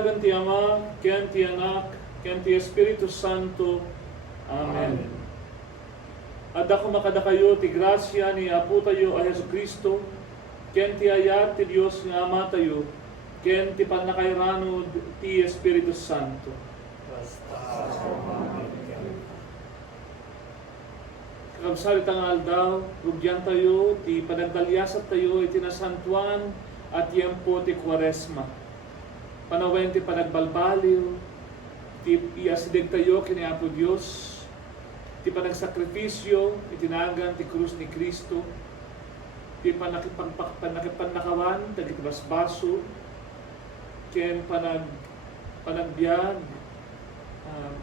Dinagan ti Ama, ken ti Anak, ken ti Espiritu Santo. Amen. Adda ko makada kayo ti grasya ni Apo tayo a Hesus Kristo, ken ti ayat ti Dios nga Ama tayo, ken ti pannakairanod ti Espiritu Santo. Kakabsalitang aldaw, rugyan tayo, ti panagdalyasat tayo, iti nasantuan at tiyempo ti Kwaresma. Panawen ti panagbalbaliw, ti iasideg tayo kini Apo Dios, ti panagsakripisyo, itinagan ti krus ni Kristo, ti panakipannakawan, dagiti basbaso, ken panagbiag,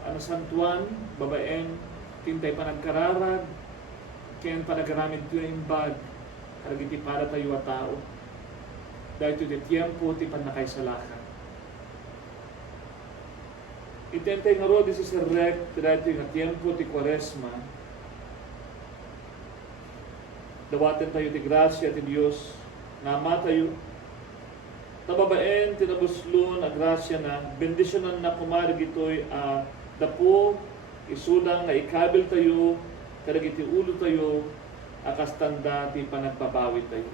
anasantuan, babaeng, tintay panagkararag, ken panagaramid ti imbag, karagiti para tayo a tao. Dahil ito ti tiyempo ti panakaisalakan. Itentay nga ro, this is a rec, dahil ito yung tiyempo ti Kwaresma. Dawaten tayo ti grasya ti Diyos, nga Ama tayo. Tababaen, tinabuslon, a grasya na, bendisyonan na kumarig ito'y dapo, isudang nga ikabil tayo, karagiti ulo tayo, akastanda ti panagbabawi tayo.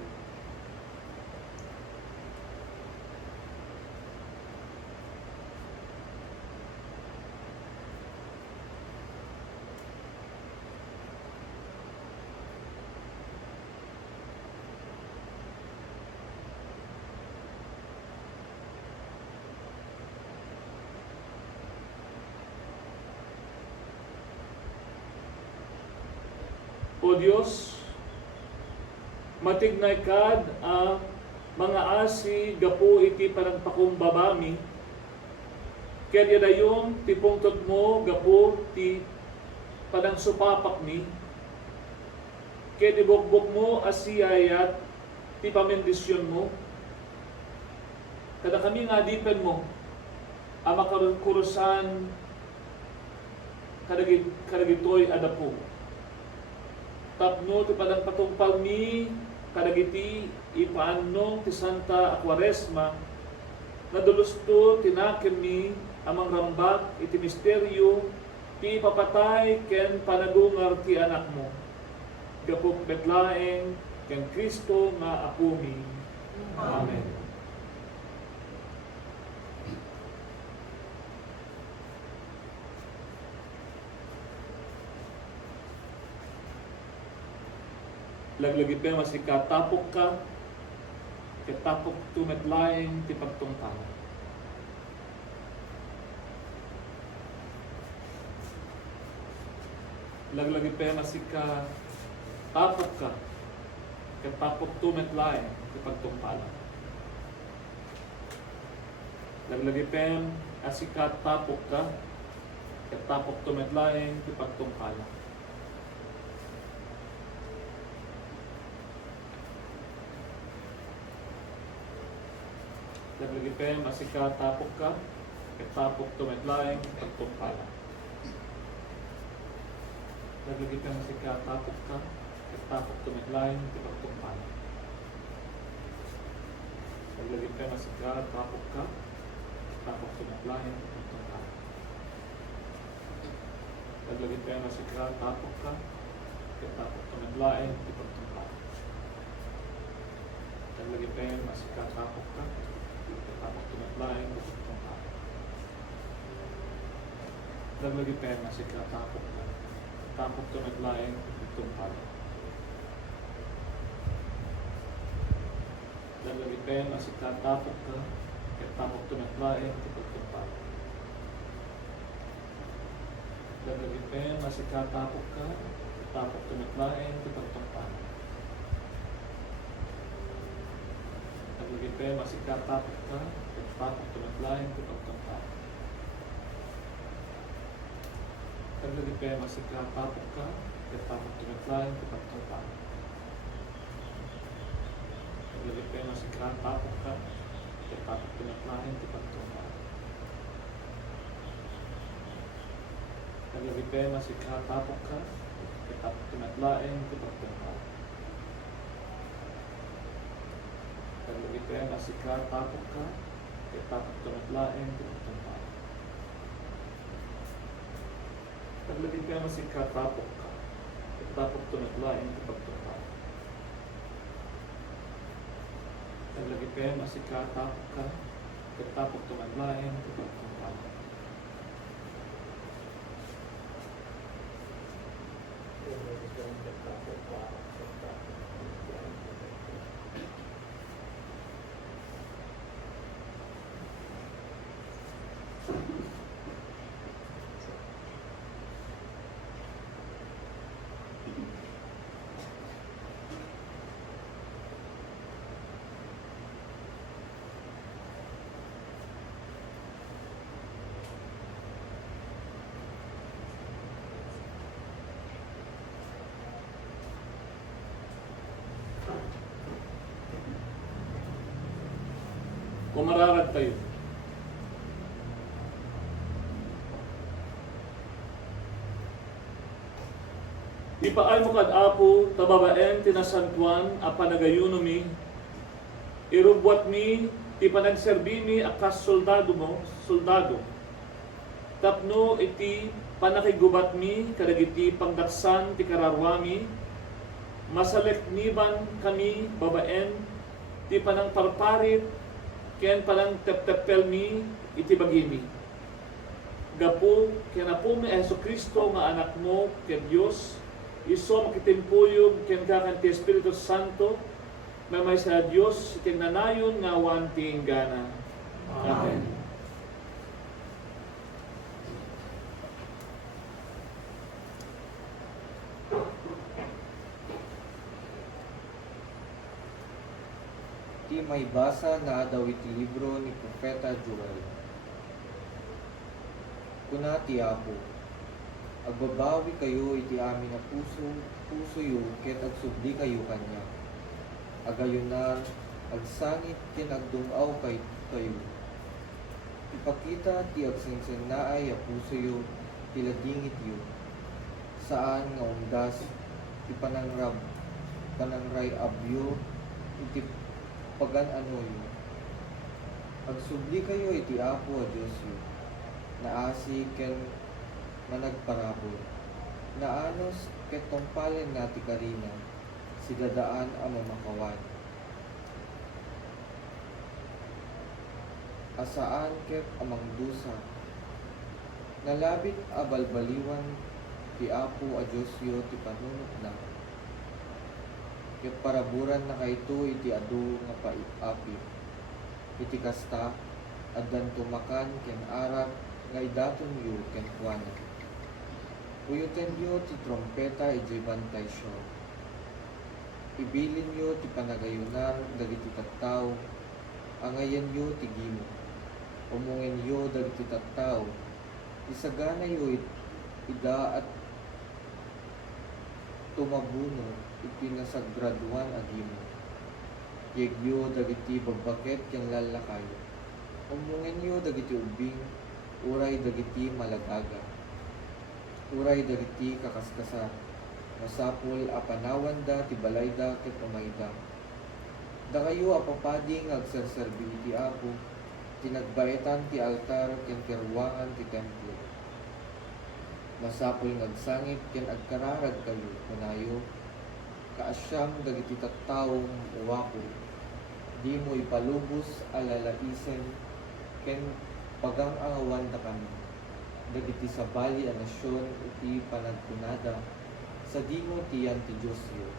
O Diyos, matignay kad a mga asi gapu iti panagpakumbabami, kaya dayon ti pungtot mo gapu ti panangsupapak ni, kaya di bukbuk mo asiyayat ti pamendisyon mo, kada kami nga dipen mo, a makarusan kadagitoy adapo. Tapno ti panagpatungpal ni kadagiti ipaano ti Santa Quaresma nadulusto tinakem ni amang rambak iti misteryo ti papatay ken panagungar ti anak mo gapok betlaeng ken Kristo nga apo mi. Amen. Laglagi pa masika tapok ka, katapok tumetlaeng ti pagtungtana. Laglagi pa masika tapok ka, katapok tumetlaeng ti pagtungtana. Laglagi pa masika tapok ka, katapok tumetlaeng ti pagtungtana. Laglagi pa masika tapok ka, katapok tumetlaeng pagtungkala. Laglagi pa masika tapok ka, katapok tumetlaeng pagtungkala. Laglagi pa masika tapok ka, katapok tumetlaeng pagtungkala. Laglagi pa masika tapok ka, katapok tumetlaeng pagtungkala. Laglagi pa masika tapok ka, tapos tumatlaeng pagtungkala. Laglagi pa masika tapok ka, tapos tumatlaeng pagtungkala. Laglagi pa masika tapok ka, tapos tumatlaeng pagtungkala. Laglagi pa masika tapok ka, tapos tumatlaeng pagtungkala. Laglagi pa masika tapok ka, tapos tumatlaeng pagtungkala. Laglagi pa masika tapok ka, tapos tumatlaeng pagtungkala. Laglagi pa masika tapok ka, tapos tumatlaeng pagtungkala. Laglagi pa masika tapok ka, tapos tumatlaeng pagtungkala. Laglagi pa masika tapok ka, ket tapok tumatlain ket pagtumpaw. Taglagi ka masikha tapok ka, ket tapok tumatlain ket pagtumpaw. Taglagi ka masikha tapok ka, ket tapok tumatlain ket pagtumpaw. Kung mararag tayo, ipaay mo kad apo tababaen tinasantuan a panagayuno mi, irubwat mi ti panagserbi mi akas soldado tapno iti panakigubat mi kadagiti pangdaksan ti kararwami, masalek niban kami babaen ti panang parparit ken palang teptepel mi iti bagimi. Gapu ken apo mi Jesucristo nga anak mo ken Dios, iso makitimpuyog ken kakan ti Espiritu Santo, mamay sa Dios ken nanayon nga wan ti inggana. Amen. Iti may basa na daw iti libro ni Propeta Joel. Kuna ti Apo, agbabawi kayo iti amin na puso yu, ket agsubli kayo kanya. Agayunan, agsangit ken agdumaw kayo. Ipakita ti agsensennaay a puso yu, tiladingit yu. Saan nga undas, ti panangray abyo, iti pagan-ano yu. Agsubli kayo iti Apo a Diyos yu, naasi ken managparabol. Naanos ket tungpalen nga ti karina, sidadaan a mamakawan. Asaan ket amang dusa, nalabit a balbaliwan ti Apo a Diyos yu ti panunot na. Ket paraburan na kayto iti adu nga paiapi. Iti kasta, addan tumakan ken arab nga idaton yu ken kuana. Uyuten yu ti trompeta iti bantay siya. Ibilin yu ti panagayunar dagiti tattao, angayan yu ti gimo. Umungin yu dagiti tattao, isagana yu ida at tumabuno iti nasagraduan agimo. Yegyo dagiti bagbaket ken lalakay. Umungin yu dagiti ubing, uray dagiti malagaga. Uray dagiti kakaskasar. Masapul a panawan da ti balayda ket umayda. Da kayo apapading agserserbi iti Apo, tinagbaetan ti altar ken kirwangan ti templo. Masapul ngagsangit ken agkararag kayo kunayo, kaasyam dagiti tattawong uwapo. Di mo ipalubos alalaisen ken pagang-angawan da kami. Dagiti sabali a nasyon iti panagkunada, sa di mo tiyan ti Diyos yu.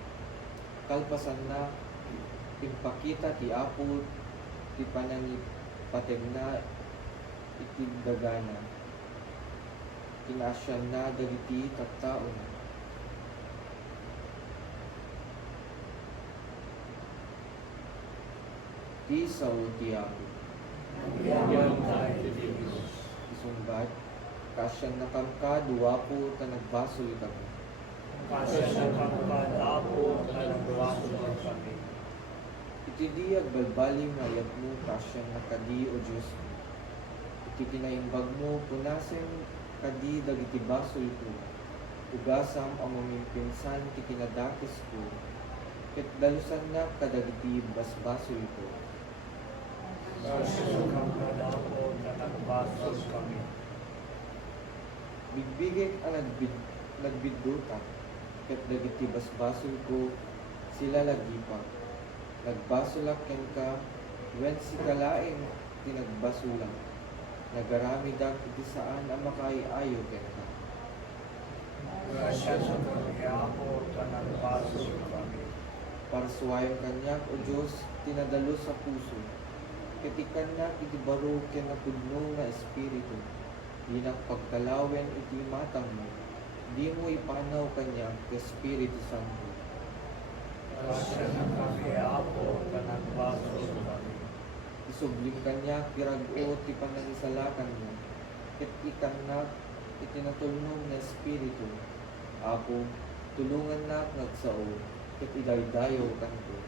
Kalpasan na, impakita ti Apo ti panangipategna iti dagana. Kinasyan na dagiti tattao na. Isaw ti Apo. Yan tayo ti Diyos. Isungbat, kasyan na kamka duwapo ta nagbasol kami. Kasya ng pagkadapo na nagbawaso ng kami. Iti di agbalbaling mayat mo, kasya na kadi o Diyos mo. Iti kinaimbag mo, punasen kadi dagiti basol ko. Ugasam ang mumimpinsan ti kinadakis ko. Ket dalusan na kadagiti basbasol ko. Sasukang kadako na nagbasol kami. Bigbigay ang nagbiduta, ket dagiti basbasol ko, sila lagi pa. Nagbasulak ken ka, wen si kalaeng tinagbasulang. Nagaramidak iti saan ang makaiayo ken ka. Sasukang ako na nagbasol kami. Parsuayon kanyak, o Diyos, tinadalo sa puso. Ket ikanyak iti baro ken napudno nga espiritu. Dinang pagkalawen iti matang mo, di mo ipanaw kanyak ke Espiritu Santo. Sasukang ako na nagbasol kami. Isublim kanyak, pirago ti panangisalakan mo, ket ikanyak itinatulnog na Espiritu. Apo, tulungan nak nagsao, ket idaydayo kanto.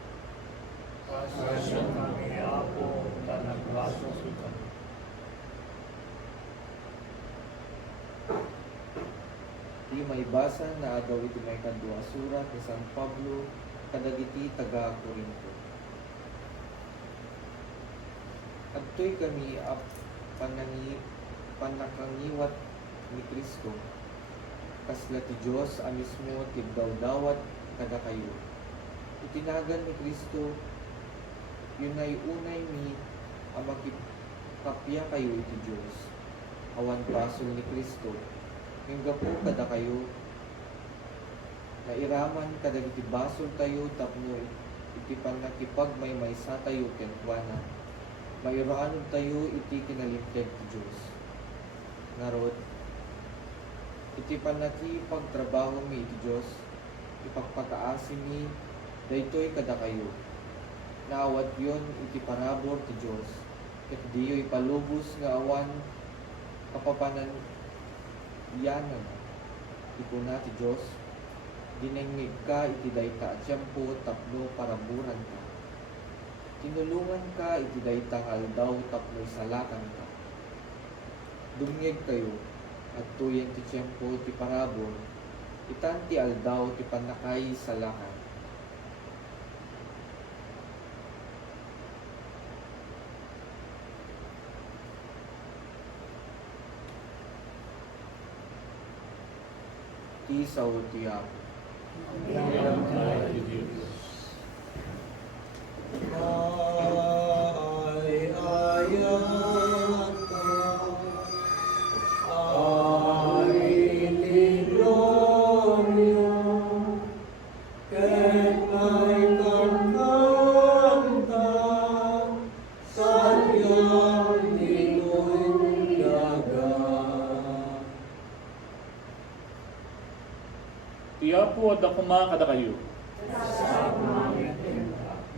Sasukang ako na nagbasol kami. Di may basa na adaw iti may kadua surat ni San Pablo kadagiti taga Corinto. Adtoy kami panakangiwat ni Kristo. Kasla ti Diyos a mismo tigdawdawat kada kayo. Itinagan ni Kristo, yun ay unay mi a makipapya kayo iti Diyos. Awan basol ni Kristo. Hingga po kada kayo, nairaman kadagiti basol tayo tapno iti panakipag may maysa tayo kenkwana. Mairaanod tayo iti kinalinteg ti Diyos. Narod, iti panakipagtrabaho mi iti Diyos, ipagpakaasin mi, daytoy kada kayo. Naawat yon iti parabor ti Diyos, ket diyo ipalubos nga awan kapapanan yanan, ipuna ti Diyos, dinengnig ka iti dayta at siyampo tapno paraburan ka. Tinulungan ka iti dayta aldaw tapno isalakan ka. Dumngeg kayo, at tuyen ti siyampo ti parabor, itan ti aldaw ti panakay salakan. Ti sautiak. Ay ayat ay gloria, ket may kanta sadyang ninundaga. Tiyapo at dakuma kada kayo.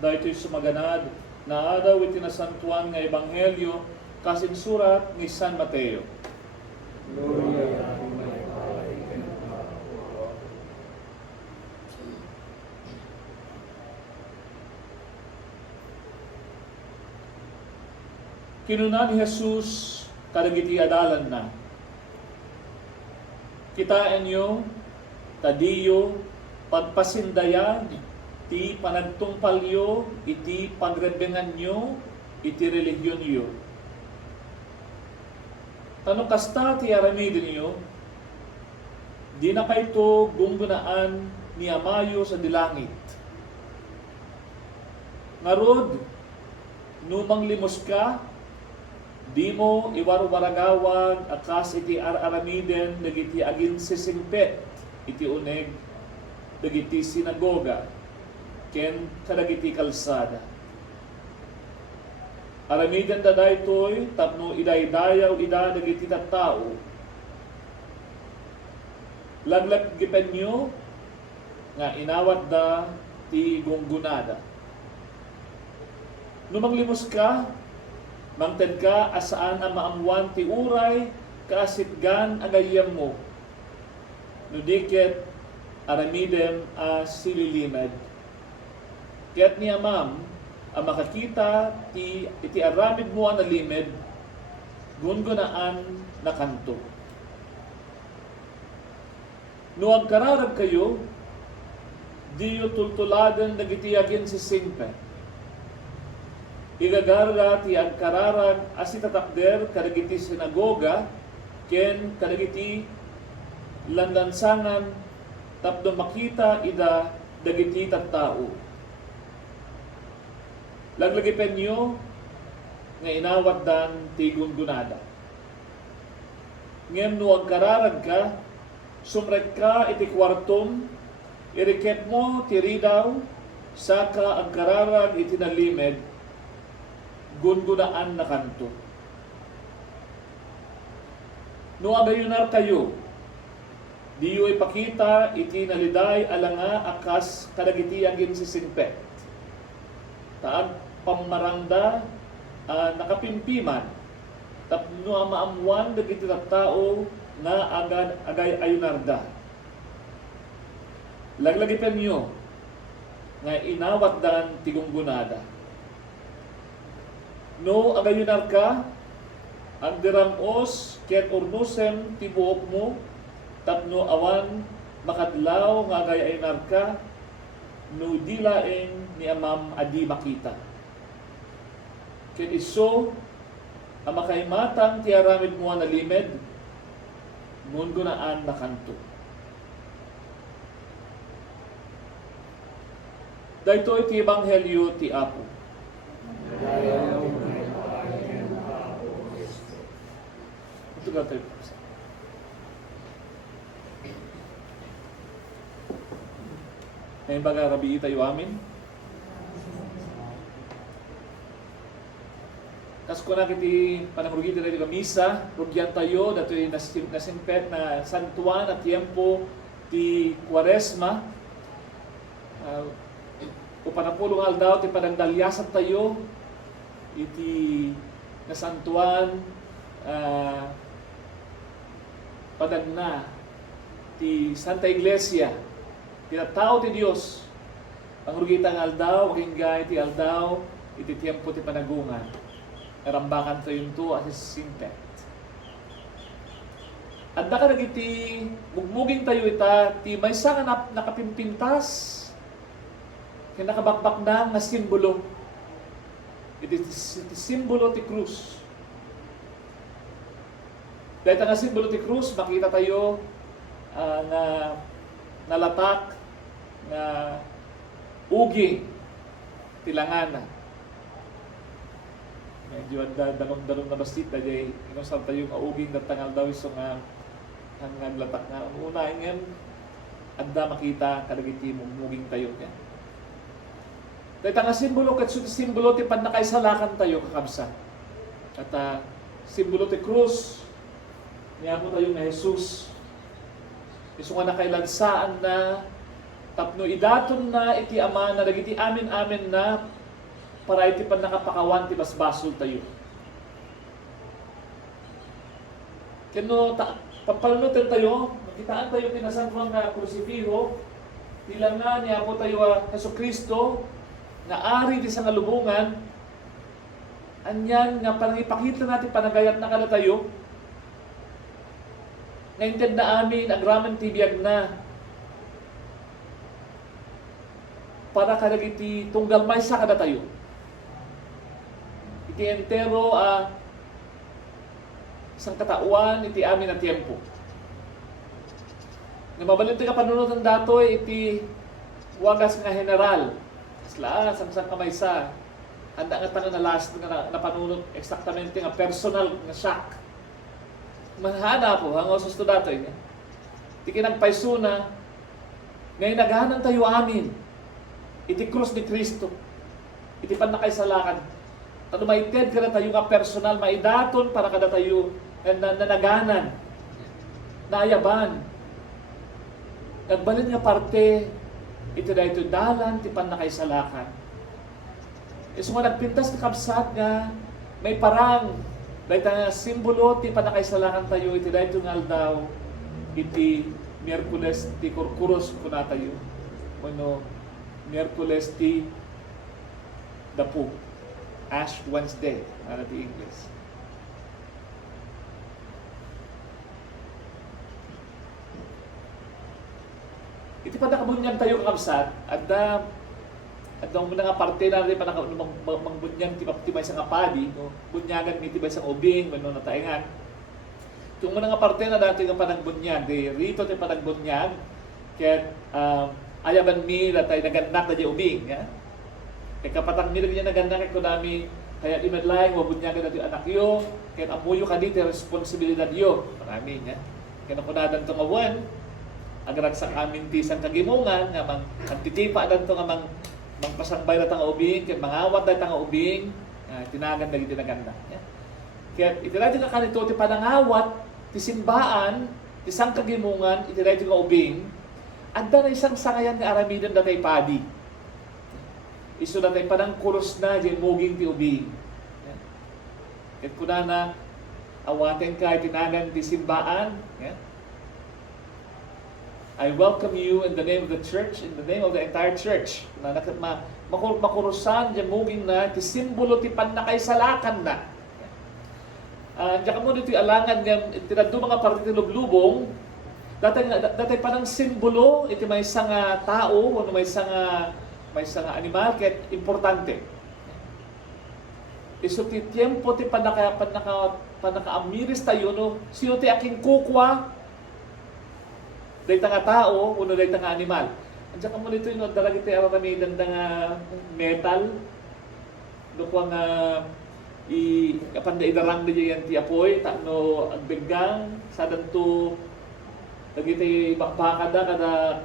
Dahil ito'y sumaganad na adaw itinasantuan nga Ebanghelyo kasing surat ni San Mateo. Gloria Kinuna ni Jesus kadagiti adalan na. Kitaan nyo, tadiyo, pagpasindayan, iti panagtungpalyo, iti pagrebengan nyo, iti religiyon nyo. Tanong kasta ti aramidin nyo, di na kayo gunggunaan ni Amayo sa dilangit. Ngarod, numang limos ka, di mo iwarwaragawan akas iti aramiden dagiti agin sisimpet iti uneg dagiti sinagoga ken kadagiti kalsada. Aramiden da daytoy tapno idaydayaw ida dagiti tattao. Laglag gipen nyo nga inawat da ti gunggunada. Numanglimos ka, mangted ka asaan ang maamuan ti uray kaasitgan agayam mo. Nudiket aramidem a sililimad. Kaya't niya ma'am, ang makakita iti aramid mo ang nalimid, gungunaan na kanto. Nuag kararag kayo, diyo tultuladan nagitiagin si Singpe. igagarga ti agkararan as itatakder kadagiti sinagoga ken kadagiti landansangan tapno makita ida dagiti tattao. Laglagi penyo nga inawat dan ti gungunada. Ngem no agkararag ka, sumrek ka iti kwartom, irikep mo ti ridaw, saka agkararag iti nalimed, gungunaan na kanto. No agayunar kayo, diyo ipakita iti naliday alanga akas kadagiti agin sisimpet. Taag pamarangda nakapimpiman tapno maamuan dagiti tattao nga agay ayunarda. Laglagi penyo nga inawat dan tigunggunada. No agayunar ka ang diramos ket urnusem ti buok mo tapno awan makadlaw nga agay ayunar ka no dilaeng ni amam adi makita. Ken iso ang makaimatang ti aramid mo na limed ngun gunaan na kanto. Dahito iti ebanghelyo ti Apo. Ito ka tayo. Ngayon baga rabi tayo amin. Kas ko na kiti panamrugi tayo ka misa, rugyan tayo, dato yung nasimpet na santuan at tiempo ti Quaresma. Upanapulong aldaw, ti panagdalyasat tayo, iti nasantuan, padagna, ti Santa Iglesia, tinatao ti Diyos, ang rugitang aldaw, wakingga iti aldaw, iti tiempo ti panagungan. Narambakan tayo to as simpet. At ka nagiti mugmuging tayo ita, ti may sa nakapimpintas, kaya nakabakbak na nga simbolo. Iti simbolo ti krus. Dahil nga simbolo ti krus, makita tayo na nalatak na ugi tilangana. Medyo dalong-dalong na basit dahil inusap tayo mauging datangal daw iso nga hanggang latak na una ngayon adda makita kadagiti mugmuging tayo niya. Dahil nga simbolo kat simbolo ti panakaisalakan tayo kakabsa. At simbolo ti krus niya mo tayo na Jesus. Iso nga nakailansaan na tapno idaton na iti ama na dagiti amin-amin na para iti pan nakapakawan ti basbasol tayo. Kano papalunutin tayo, makitaan tayo tinasantuan nga krusifiho, tila nga niya po tayo Hesus Kristo, na ari di sa ngalubungan, anyan nga parang ipakita natin panagayat na kala tayo, nainted na amin, agraman tibiyag na, para kadagiti tunggal may sa kada tayo. Iti entero isang katauan iti amin na tiempo. Namabalito ka panunod ng datoy iti wagas nga general. Sila samsang kamay sa handa nga tangan na last nga napanunod eksaktamente nga personal nga shock. Manhana po ang osos to datoy niya. Iti kinagpaysuna ngayon naghanan tayo amin iti krus ni Kristo. Iti panakaisalakan. Ano maited ka na tayo nga personal, maidaton para kada tayo nanaganan, nayaban. Nagbalin nga parte, ito na ito dalan, ti panakaisalakan. Iso nga nagpintas na kabsat nga, may parang, dahil nga simbolo, ti panakaisalakan tayo, ito na ito nga aldaw, iti Miyerkules ti Kurkuros kuna tayo. Ano, Miyerkules ti Dapu. Ash Wednesday, ano di English. Iti pa nakabunyag tayo kakabsat, at At nung mga parte na rin pa bunyag tibay sa padi, no? Bunyagan ni tibay sa ubing, no, nataingan. Yung mga parte na dati nga panagbunyag, rito tayo panagbunyag, kaya ayaban mi na tayo naganak na di ubing. Ya? Kaya kapatang mi na naganak ako namin, kaya imadlaing, wabunyagan na di anak yo, kaya amuyo ka dito, responsibilidad yo. Marami niya. Kaya nakunadan ito nga buwan, agarag sa amin tisang kagimungan, nga titipa na ito nga pasambay na tanga ubing, kaya mangawat na tanga ubing, tinagan na ginaganda. Kaya itinay nga kanito, ti panangawat, ti simbaan, ti sang kagimungan, itinay nga ubing, at na isang sangayan nga aramidan na tayo padi. Iso na tayo panang kuros na, dyan muging ti ubing. Kaya kuna na, awaten ka, tinagan ti simbaan, I welcome you in the name of the church, in the name of the entire church. Na makurusan, dyan muging na, ti simbolo ti panakay salakan na. Diyan ka muna ito alangan nga, tinado mga parte lublubong, dati parang simbolo, iti may isang tao, o may isang animal, kaya importante. Iso ti tiempo ti panaka-amiris tayo, no? Sino ti aking kukwa, dahil nga tao, uno dahil nga animal. Andiyan ka muna ito, yung darag ito aramidan nga metal. No kung kapanda idarang na yan ti apoy, no agbenggang, sadan to, lagi bakbaka da, kada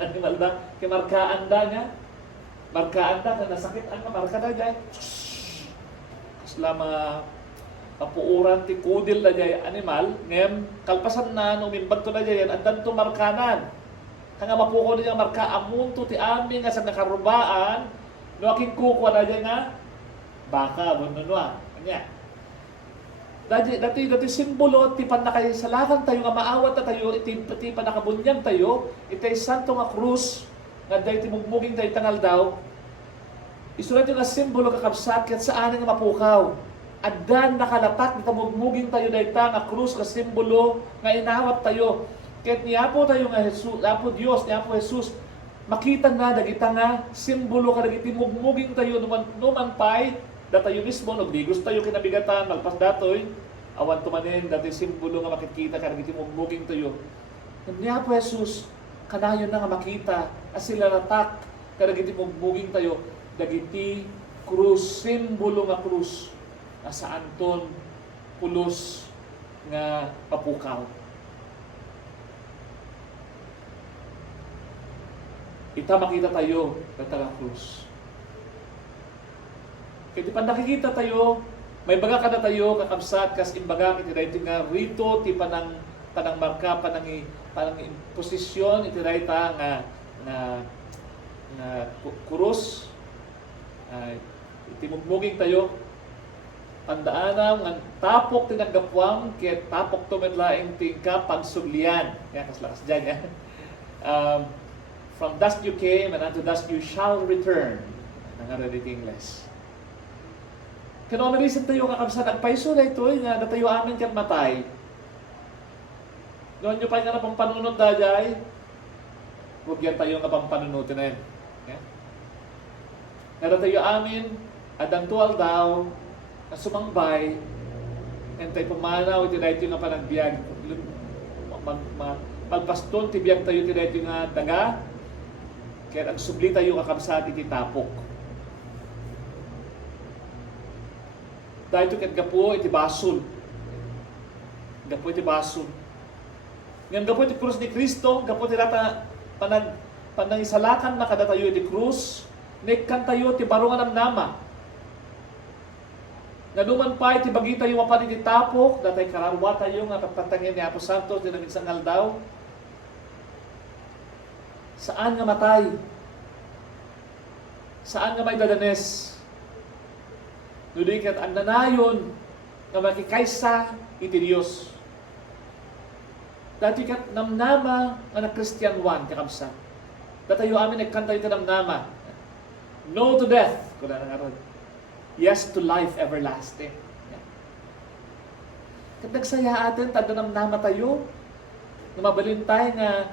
animal da, kaya markaan da nga. Markaan da, kada nasakit ang marka da dyan. Kaslama, kapuuran ti kudil na jay animal, ngem kalpasan na umimbag to na jay andan to markanan. Kanga mapuko na jay marka amunto ti amin nga sa nakarubaan, no aking kukwa na jay nga baka bununwa. Kanya. Dati simbolo ti panakay salakan tayo nga maawat na tayo, iti panakabunyag tayo, itay santo nga krus nga dahil timugmuging tayo tangal daw. Isulat yung nga simbolo kakabsat kat saan nga mapukaw. Addan nakalapat, kamugmuging tayo dahil nga krus ka simbolo nga inawat tayo. Kahit niya po tayo nga Jesus, niya po Diyos, niya po Jesus, makita na dagita nga simbolo ka dagiti mugmuging tayo numan pay, da tayo mismo, nagdigos tayo kinabigatan, malpas datoy, awan tumanin, dati simbolo nga makikita ka dagiti mugmuging tayo. Niya po Jesus, kanayon na nga makita, asila natak, ka dagiti mugmuging tayo, dagiti krus, simbolo nga krus, sa Anton pulos nga papukaw. Ita makita tayo ng talang krus. Kaya di pa nakikita tayo, may baga ka na tayo, kakabsat, kas imbaga, itiray nga rito, ti panang marka, panang posisyon, itiray ta nga krus, itimugmuging tayo, pandaanam nga tapok tinagapwam kaya tapok tumitlaing tingka pagsuglian. Yan, kaslakas dyan. Yan. From dust you came and unto dust you shall return. Nangaralik English. Kano marisin tayo kakabsa nagpaiso na ito nga natayo amin kat matay. Noon nyo pa nga na pampanunod dajay, huwag yan tayo nga pampanunod na yan. Natayo amin, adantual daw, na sumangbay, entay pumanaw, tinayto nga panagbiag, magpaston, tibiyag tayo tinayto nga daga, kaya nagsubli tayo kakabsati ti tapok. Dahil ito kat gapo, iti basol. Gapo iti basol. Ngayon gapo iti krus ni Kristo, gapo iti rata panangisalakan na kada tayo iti krus, nekkan tayo ti barungan ng nama. Naduman pa iti bagi tayo mapalit iti tapok, datay kararwa tayo nga kapatangin ni Apo Santos, dinamit sa ngaldaw. Saan nga matay? Saan nga may dadanes? Nudikat ang nanayon nga makikaysa iti Diyos. Dati kat namnama nga na Christian 1 kakabsa. Datayo amin nagkanta ito namnama. No to death. Kuna na nga yes to life everlasting. Kat nagsaya atin, tadanam nama tayo, nga mabalintay nga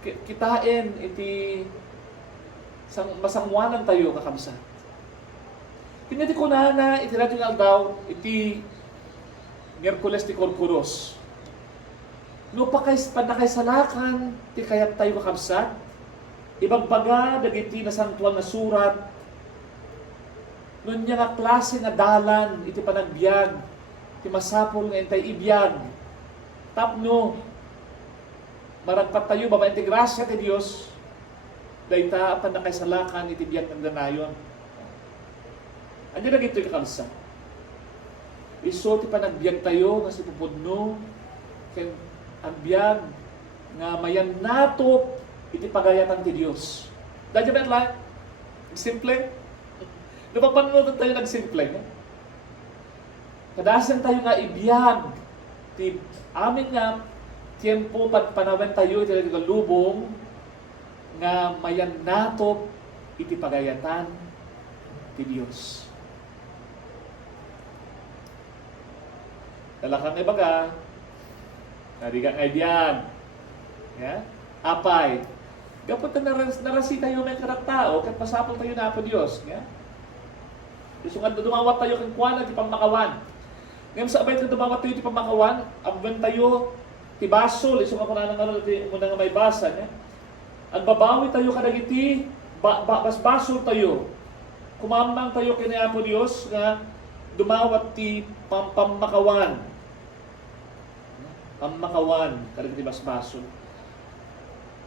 kitain iti masangwanan tayo kakabsat. Pinati ko na itinatingal daw iti Miyerkules ti Korkuros. No panakay salakan ti kayat tayo kakabsat. Ibagbaga dagiti na santuan na surat. Nun niya nga klase nga dalan iti panagbiag. Ti masapol nga intay ibiyag. Tapno maragpat tayo babaen ti grasya ti Dios. Dayta panakay salakan iti biyag ng danayon. Andiyan na gito'y kakalsa. Iso ti panagbiag tayo kasi pupudno ken ang biyag nga mayan natop iti pagayatan ti Dios. Dadya ba lang? Simple? Napapanood tayo ng simple. Kadasan tayo nga ibiyag ti amin nga tiempo panawen tayo iti lubong nga mayan natop iti pagayatan ti Dios. Talakang ibaga, narigang ay biyag. Yeah? Apay. Gapot na narasi tayo ng karaktao, kat pasapol tayo na po Diyos. Yeah? So nga dumawat tayo kang kuwan at ipamakawan. Ngayon sa abay na dumawat tayo ipamakawan, abban tayo tibasol. So nga kung nanang muna nga may basa. Yeah? Ang babawi tayo kadagiti, basbasol tayo. Kumamang tayo kina po Diyos nga dumawat ti pamakawan. Pamakawan, kadagiti basbasol.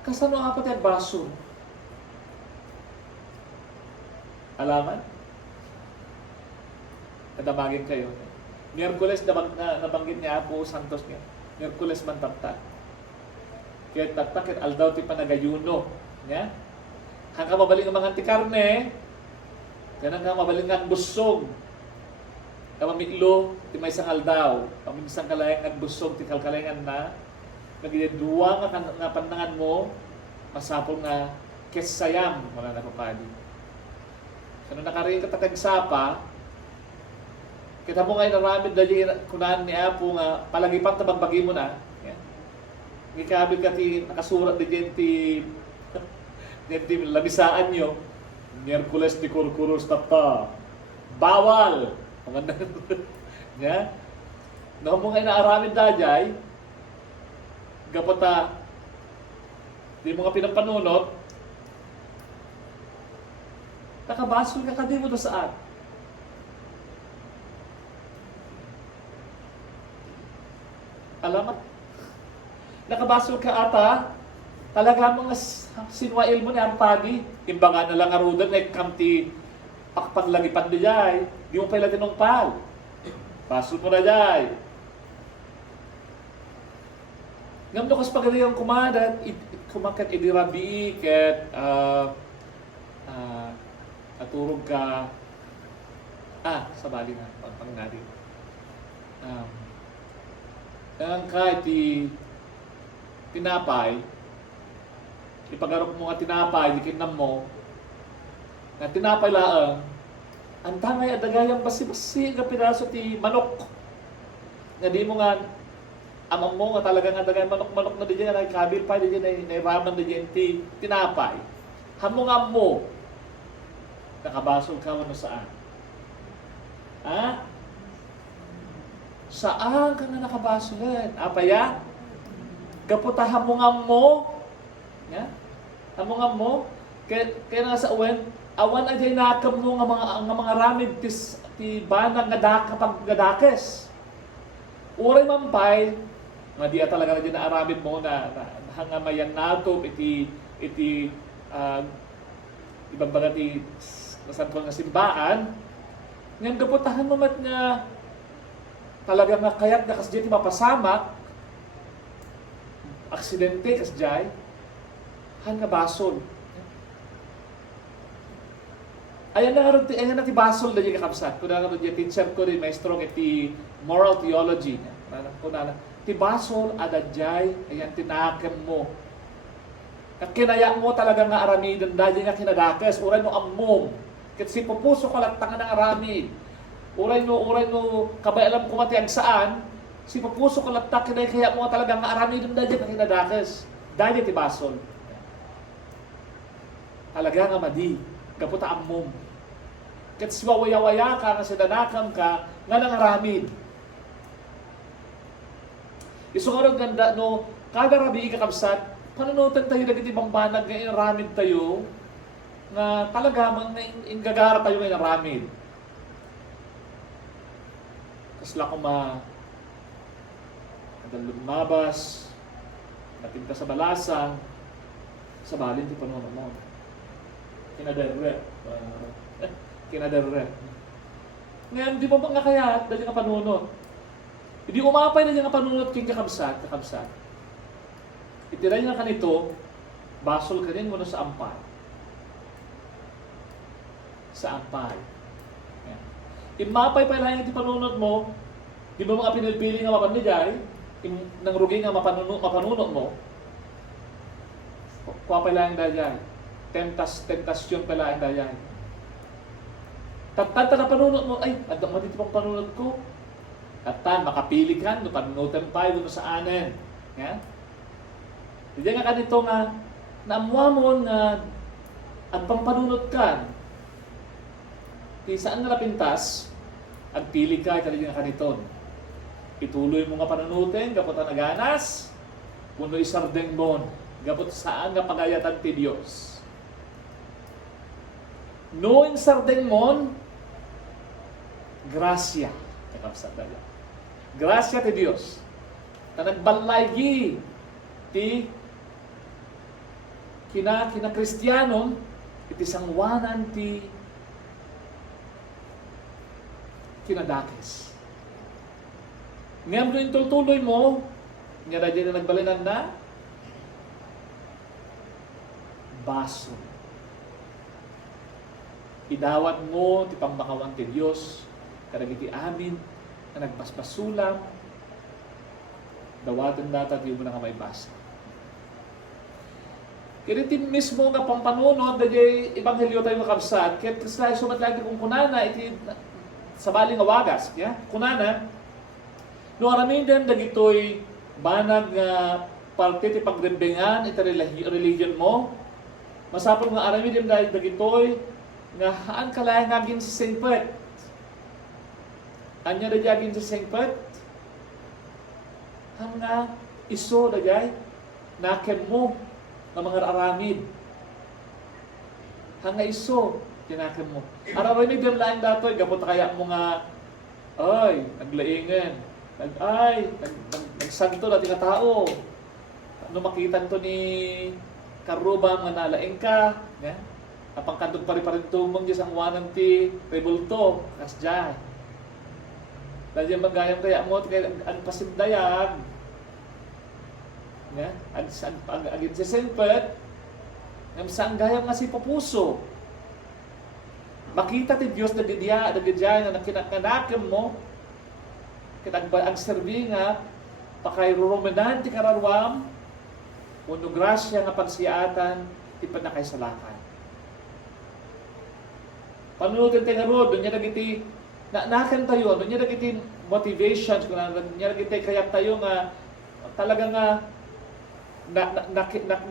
Kasano apat yung baso? Alaman? Kadamagin kayo. Miyerkules nabanggit niya po Santos niya. Miyerkules man taptak. Kaya taptak aldaw ti panagayuno. Nya? Kang mabaling ang mga antikarne, kanang mabaling ang busog. Kamamiklo, ti may isang aldaw. Paminsang kalayang ang busog, ti kalkalayangan na. Nagidedua nga panangan mo, masapol nga kesayam, mga napapadi. Kano nakariin ka tatagsapa, kita mo ngayon naramid dali kunan ni Apo nga palagipan tabagbagi mo na. Ngikabit ka ti nakasurat di ti labisaan nyo. Miyerkules ti Korkuros tapta. Bawal! Nga? No mo ngayon naaramid dajay, gapata di mo nga pinapanunot, nakabasol ka kadi mo na saan? Alamat? Nakabasol ka ata, talaga mga sinwail mo na ang pagi, imbangan na lang arudan na kamti pakpaglagipan di jay, di mo pala tinungpal. Basol mo na jay. Ngam do kas pagali ang kumadat, kumakat idirabi ket aturog ka sabali na pangnari. Ang kahit tinapay, ipagarok mo nga tinapay, dikinam mo, na tinapay laang, ang tangay adagayang basi-basi nga piraso ti manok. Nga di mo nga amang mo nga talaga nga dagay manok-manok na diyan ay kabil pa diyan ay raman diyan ti tinapay. Hamo nga mo nakabasol ka mo saan? Ha? Saan ka na nakabasolan? Apaya? Gaputahan mo nga mo? Ya? Hamo nga mo? Kaya nga sa awan ajay nakam mo nga mga ramid ti banag nga kapag gadakes. Uray mampay, nga diya talaga na din naaramid mo na hangamayan nato iti ibang ti nasantuan nga simbaan. Ngayon gaputahan mo mat nga talaga nga kayat na kasdyan ti mapasamak, aksidente kasdyan, hanga basol. Ayan na ti basol na yung kakabsat. Kung na yung teacher ko rin, maestro iti moral theology. Kung na ti basol, adadjay, ayan tinakem mo. Kinaya mo talaga nga aramidon, dahil nga kinadakes, uray mo ammom. Kasi pupuso ko lang tangan ng aramid. Uray no, kabay alam ko matiyag saan, si pupuso ko lang kaya mo talaga nga aramidon, dahil nga kinadakes. Dahil ti basol. Talaga nga madi, kaputa amom. Kat siwawaya-waya ka nga sidanakam ka nga nangaramid. Isungarod ganda no, kada rabi kakabsat, panunutan tayo na ibang banag nga inaramid tayo, nga talaga mang ingagara tayo nga inaramid. Kasla ko lumabas, natinta sa balasang, sa balin ti panuno mo. Kinaderre. Kinaderre. Ngayon, di ba nga kaya, dahil nga panunod. Hindi umapay na nga panunod king kakabsat. Itiray nga kanito, basol ka rin muna sa ampay. Sa ampay. Yan. Imapay pa lang yung panunod mo, di ba mga pinipili nga mapanigay, nang rugi nga mapanunod mo, kuha pa lang dahil tentasyon pala ang dahil. Tanta na panunod mo, ay, adang dito pang panunod ko. Tatan, makapili ka, no panunutan pa, doon sa anen. Yan. Hindi nga kanito nga, naamuha mo nga, ang pangpanunod ka, di saan nga napintas, ang pili ka, kanito nga kaniton. Ituloy mo nga panunutin, gapot na naganas, puno isardeng mon, gapot saan nga pagayatan ti Diyos. Noong sardeng mon, grasya. Grasya ti Diyos. Na nagbalaygi ti kina Kristiyanom, iti sangwanan ti kinadakis. Ngayon yung tuloy mo, nga na dyan na nagbalinan na, baso. Idawat mo, ti pambakawan ti Diyos, karagiti amin, na nagbasbasulam, dawatan data, di mo na nga may basa. Kaya iti mismo nga pampanunod, na di ebanghelyo tayo makabsat, kaya kasi sumat lagi kung kunana, iti sa bali nga wagas, ya? Kunana, no aramin din, dagitoy banag nga parte ti pagrembengan, iti religion mo, masapol nga aramin din dahil dagitoy, nga haan kalaya nga agin sa St. Pet. Anya na agin sa St. Pet? Ang nga iso na jay, nakem mo ng mga aramid. Ang nga iso, tinakem mo. Araramid din lang datoy, gapot kaya mo nga, ay, naglaingan. Nagsanto na tinga tao. Ano makita to ni Karuba nga nalaing ka, yeah? Apang kandog pari-parin tumong dyan ang wanan ti rebulto, kas dyan. Dahil dyan magayang kaya mo, ang pasindayag, yeah? Agin si Sempet, ang gayang nga si Papuso. Makita ti Diyos na didya na kinakanakim mo, ang serbi nga, pakay rurumenan ti kararwam, uno grasya nga pagsiatan, ti panakay salakan. Panunutin tayo nga ro, doon niya nagiti, nakan tayo, doon niya nagiti motivations, doon niya nagiti kaya tayo nga, talaga nga,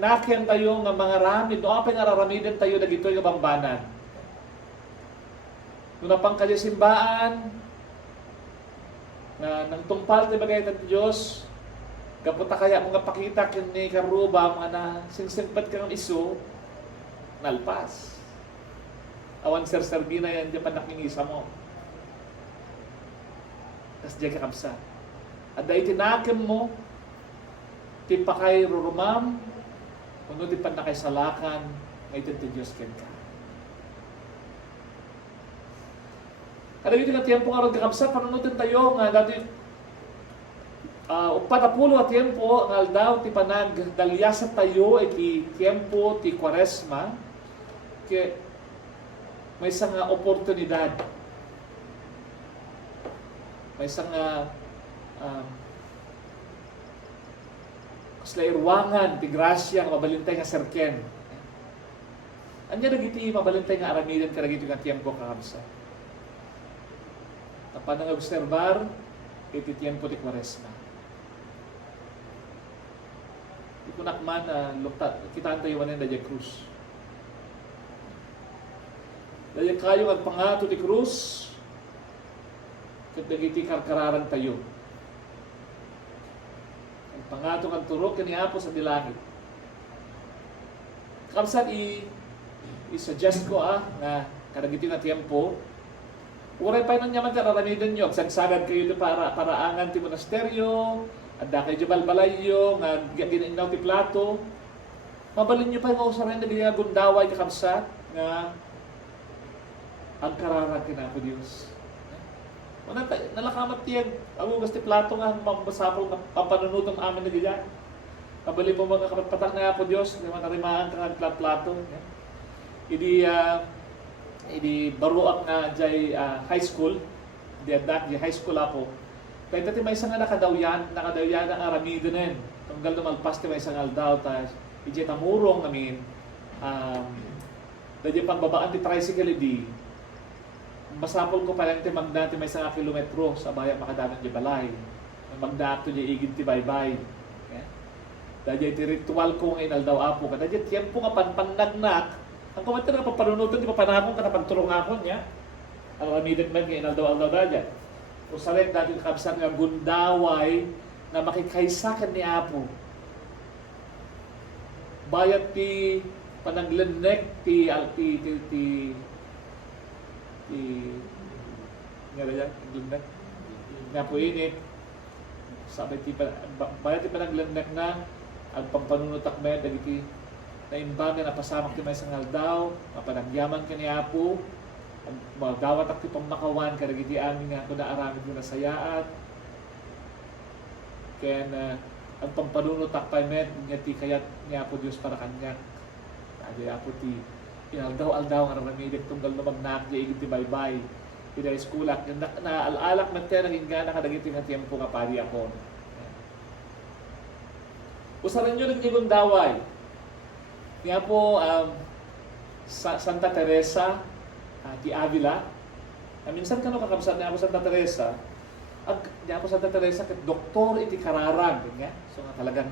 nakan tayo nga mga ramid, doon apay nga raramidin tayo nagito yung bambanan. Doon napang kaya simbaan, na nang tungpal ti bagay ng Diyos, kaputa kaya mga pakita kini Karuba, mga na singsingpat ka ng iso, nalpas. Awan ser-serbi na yan, diyan pa nakingisa mo. Tapos diyan kakabsa. At dahil tinakim mo, tipakay rurumam, kuno ti panakay salakan, ngayon ti Diyos ken ka. Kada yun nga tiyempo nga ron kakabsa, panunutin tayo nga dati upatapulo at tiyempo nga daw ti panagdalyasa tayo iti tiyempo ti Kwaresma, kaya may isang oportunidad. May isang kasla irwangan, ti grasya, nga mabalintay nga serken. Anya nagiti mabalintay nga aramidan ka nagiti nga tiyempo kakabsa. Tapan nga observar, iti tiyempo ti Kwaresma. Ikunakman, kitaan tayo manin na Cruz. Dahil kayo ang pangato ti krus, kat dagiti karkararan tayo. Ang pangato kang turok kani Apo sa dilangit. Kamsat i-suggest ko nga kadagiti na tiempo, uray pa nang yaman kararamidan nyo, sagsagan kayo para paraangan ti monasteryo, adda kayo balbalayo, nga gininaw ti plato, mabalin nyo pa yung usaran na ganyan gundaway kakamsat, nga ang kararag kinako Diyos. Nalakamat tiyan, ang ugas ti plato nga, mabasapol ng pampanunutan amin na ganyan. Mabalin mo mga kapatpatak na po Diyos, nga manarimaan ka ng plato. Idi baruak nga jay high school, di adak di high school apo. Kaya dati may isang nakadawyan ang aramidenen. Tunggal na malpas ti may isang aldaw, tas ije tamurong namin, dati pagbabaan ti tricycle di, masapol ko pa lang ti magda ti may isang kilometro sa bayan makadanan di balay. Magda to di igid ti baybay. Dati ti ritual ko ngayon aldaw apo, kada di tiyempo nga panpanagnak, ang komentar nga papanunutan, di pa panahon ka na pagtulong ako niya. Ang ramidan man ngayon aldaw dyan. O sa rin dati kabsat nga gundaway na makikaisakan ni Apo. Bayat ti panaglenek ti nga rin yan, glenek. Nga po init. Sabi ti bayat ti panaglenek na ang pampanunutak mo yan, dagiti na imbaga na pasamak ti may sangal daw, mapanagyaman ka ni Apo, magdawat ak ti pamakawan, karagiti amin nga kung naaramid mo na sayaat. Kaya ang pampanunutak pa met, nga ti kayat ni Apo Diyos para kanyak. Adi Apo ti, inaldaw-aldaw nga ramamidik tunggal na magnak, di igit ti baybay. Ida iskulak, naalak man tayo naging gana kadagiti nga tiyempo nga pari ako. Usaran nyo nagiging daway. Nga po, Santa Teresa ti Avila. Minsan ka no kakabsat niya po Santa Teresa. Niya po Santa Teresa ket doktor iti kararag. So nga talagang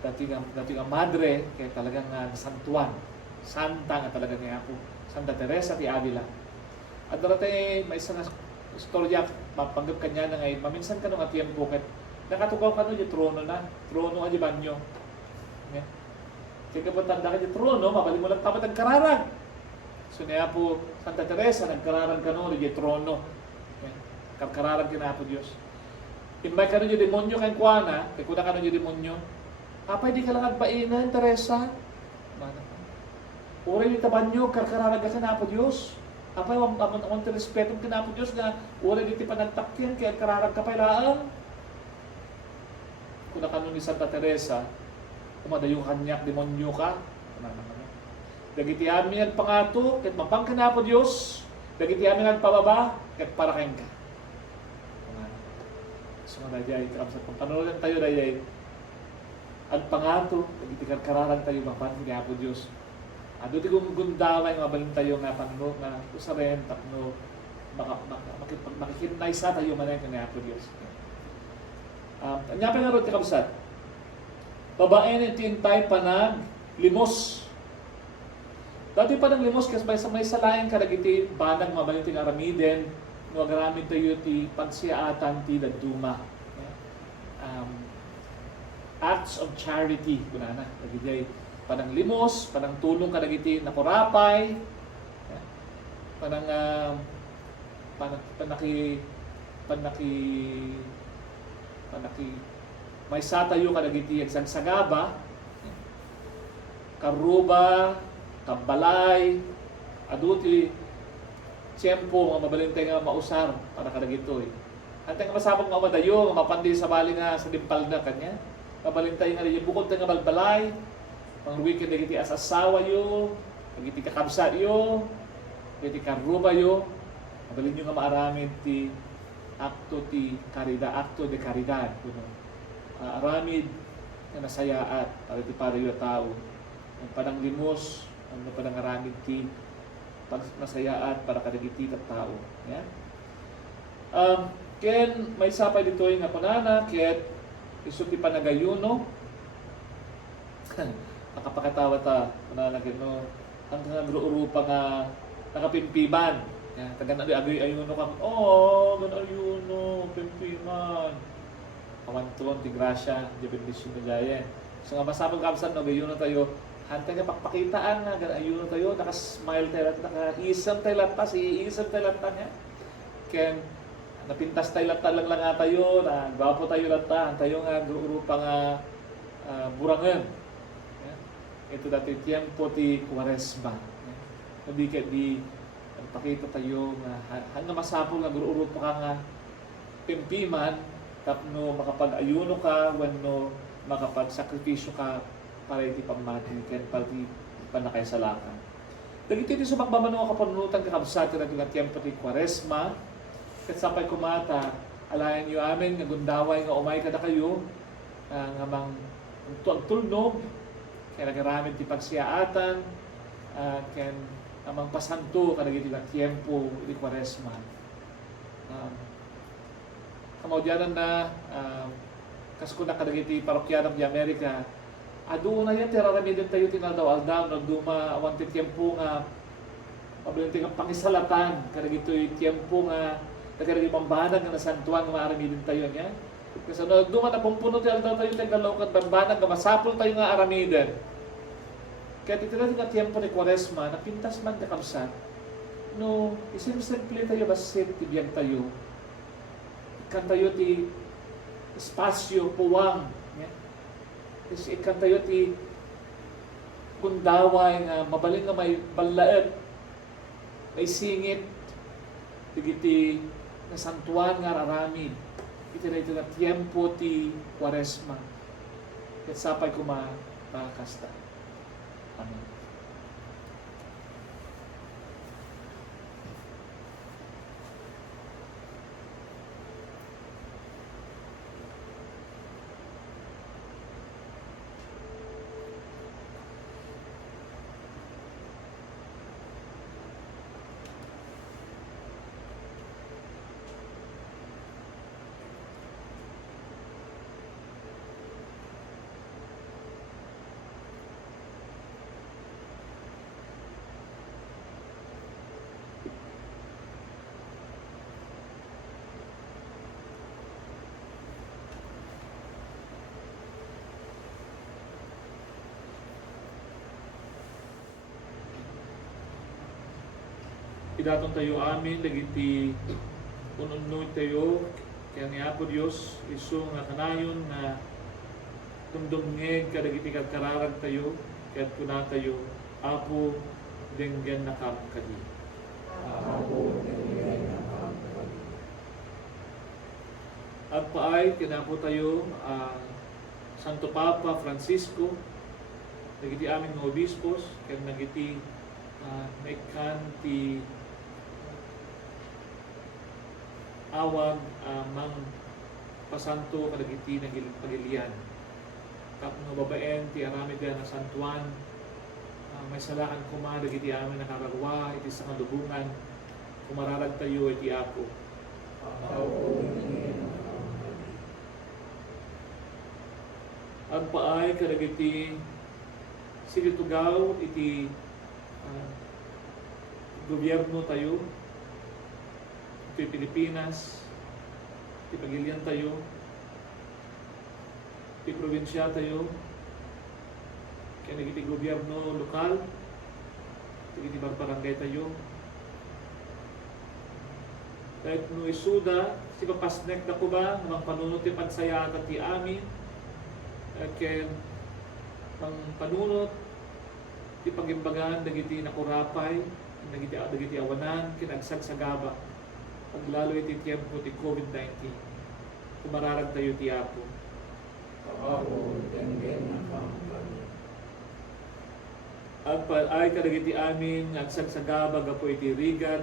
dati nga madre, kaya talagang santuan. Santa nga talaga niya po. Santa Teresa ti Avila. At dati may isang istorya, mapanggap kanya na ngayon, maminsan ka no nga tiyempo ket nakatugaw ka no yung trono na. Trono nga di banyo. Kaya kapag tanda ka yung trono, mabalik mo lang tapat ang kararag. So niya po, Santa Teresa, nagkararag ka no, yung trono. Kararag ka na po Diyos. Imbay ka nun yung demonyo kay Kuana, kaya kuna ka nun yung demonyo, Apay di ka lang agpainan, Teresa. Uray yung tabanyo, kararag ka na po Diyos. Apay, ang respeto ka na po Diyos na uray di panagtakyan, kaya kararag ka pa ilaan. Kuna ka nun ni Santa Teresa, kumadayo kanyak, demonyo ka. Dagiti amin ang pangato, ket mapang ka na po Diyos. Dagiti amin ang pababa, ket para kayong ka. So nga dayay, sa pagpanolan tayo dayay, ang pangato, dagiti kararag tayo, mapang ka po Diyos. Ado ti gundamay nga balin tayo nga pangno, nga usaren, takno, makikinay sa tayo manay ka po Diyos. Anya pa nga ron ti kabsat, babaen iti intay panag limos. Dati pa ng limos kasi may salayan ka nagiti banag mabalin ti aramiden no agaramid tayo ti pagsiyaatan ti daduma. Acts of charity kunana nagiti panang limos, panang tulong ka nagiti nakurapay. Panaki may satayo ka nagiti agsagsagaba, karuba, kambalay, aduti, tiyempo, nga mabalintay nga mausar para kadagito eh. Antay nga masabang nga madayo, nga mapandi sa bali nga sa dimpal na kanya. Mabalintay nga rin, bukod nga balbalay, pang weekend nagiti asasawa yo, nagiti kakabsa yo, nagiti karuba yo, mabalin nyo nga maaramid ti akto de caridad. Aramid na nasayaat para ti pariyo tao. Ang panang limos, ang panang aramid ti nasayaat para kadagiti kat tao. Yeah? Ken may sapay dito nga kunana ket isu ti panagayuno. Nakapakatawa ta kunana ken no ang nagruurupa nga nakapimpiman. Yan, tagan ayuno kang, oh, gan ayuno, pimpiman. Kamantulon ti grasya, di bendisyon na jaye. So nga masapag kapsan, no, ayuno tayo, hantay nga pakpakitaan nga, gan ayuno tayo, nakasmile tayo, nakaisam tayo latas, iisam tayo latas niya. Ken, napintas tayo latas lang nga tayo, na gwapo tayo latas, tayo nga grupa nga burangan. Yan. Ito dati tiempo ti Quaresma. Hindi ka di pakita tayo nga hanggang masapol nga grupo ka nga pimpiman tapno makapag-ayuno ka wenno makapag-sakripisyo ka para iti pamati ken pati panakaysalakan. Dagiti ti sumakbamano nga kapanunutan kakabsat na nga tiempo ti Quaresma ket sapay kumata alayan yu amin nga gundaway nga umay kada kayo nga mang tulnog kaya nagaramid ti pagsiyaatan ken amang pasanto kadagiti nga tiempo di Quaresma. Kamaudianan na kasko na kadagiti parokyanam di Amerika adu na yan tiraramidin tayo tinadaw aldaw nagduma awan ti tiempo nga mabilin nga pangisalatan kadagiti tiempo nga kadagiti pambanag nga nasantuan nga maaramidin tayo niya. Kasi nagduma na pumpuno ti aldaw tayo tagalaw kad pambanag nga masapol tayo nga aramidin. Kaya titira nga tiempo ni Quaresma, napintas man kakamsan, no, isimple tayo basit, tibiyag tayo, ikan tayo ti espasyo, puwang, ikan tayo ti kundaway nga, mabaling nga may balaet, may singit, tigiti nasantuan nga raramid, itira ito nga tiempo ti Quaresma, at sapay kumakasta. Amen. Idatong tayo amin, lagiti ununod tayo, kaya ni Apo Diyos, iso nga kanayon na tumdumngeg kadagiti kagkararag tayo, kaya kuna tayo, Apo, denggan na kadi. Apo, denggan na kadi. At paay, kinapo tayo, Santo Papa Francisco, nagiti aming mga obispos, kaya nagiti naikan ti awag mang pasanto kadagiti ng pagilian. Tapos babaen ti aramid na santuan may salaan kuma dagiti amin nakaragwa iti sa kadubungan kumararag tayo iti Apo. Ang paay kadagiti silitugaw iti gobyerno tayo iti Pilipinas, iti pagilian tayo, iti probinsya tayo, kaya nagiti gobyerno lokal, iti barangay tayo. Kahit no isuda, si papasnek na ko ba, namang panunot ti pansaya at ti amin, kaya ang panunot, ti pagimbagan, nagiti nakurapay, nagiti awanan, kinagsag sa gaba. Paglalo iti tiempo ti COVID-19, kumararag tayo ti Apo. Apo, denggan na kadi. At ay kadagiti amin, agsag sa gaba, gapo iti rigat,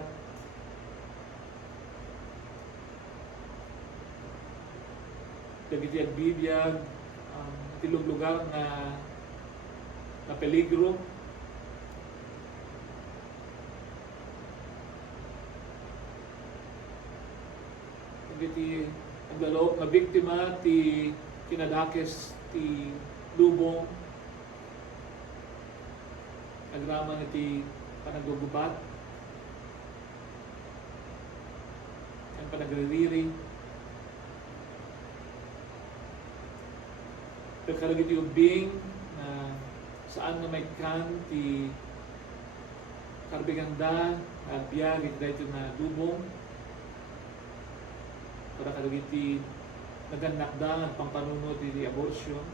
dagiti agbibiyag, tilog lugar na peligro. Dagiti aglaloob na biktima ti kinadakes ti lubong agraman iti panagugubat ang panagririri. Pagkalagit yung ubing na saan na may kan ti karbiganda at biyag iti dahito na lubong para kalagit ti nagannakda at pampanunod ti abortion.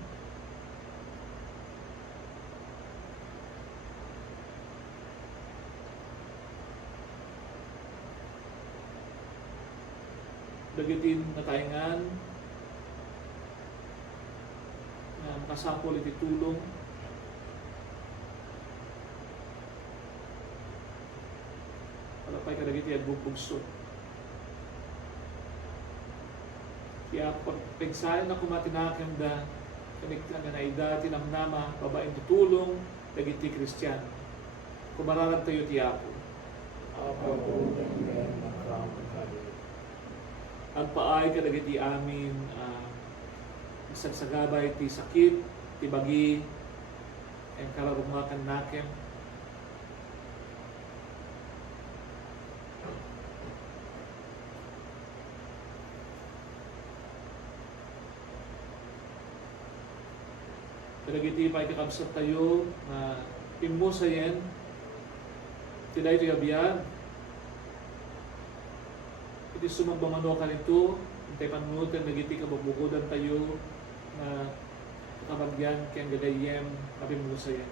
Dagitin na taingan na makasapol iti tulong para pa'y kadagiti at bubugso. Kaya pagpegsayan na kumatinakan da kanikta na naida tinamnama babaeng tutulong dagiti Kristiyano. Kumararag tayo ti Apo. Apo po ng nakramakali. Ang paay kadagiti amin sagsagabay ti sakit, ti bagi, ang kararumakan nakem. Kadagiti pa'y kakabsat tayo na imusayen, tiday ito yabiyag. Iti sumagbamano ka nito, hintay panunutan, nagiti kababukodan tayo na kapagyan kaya gagayem kapimusayan.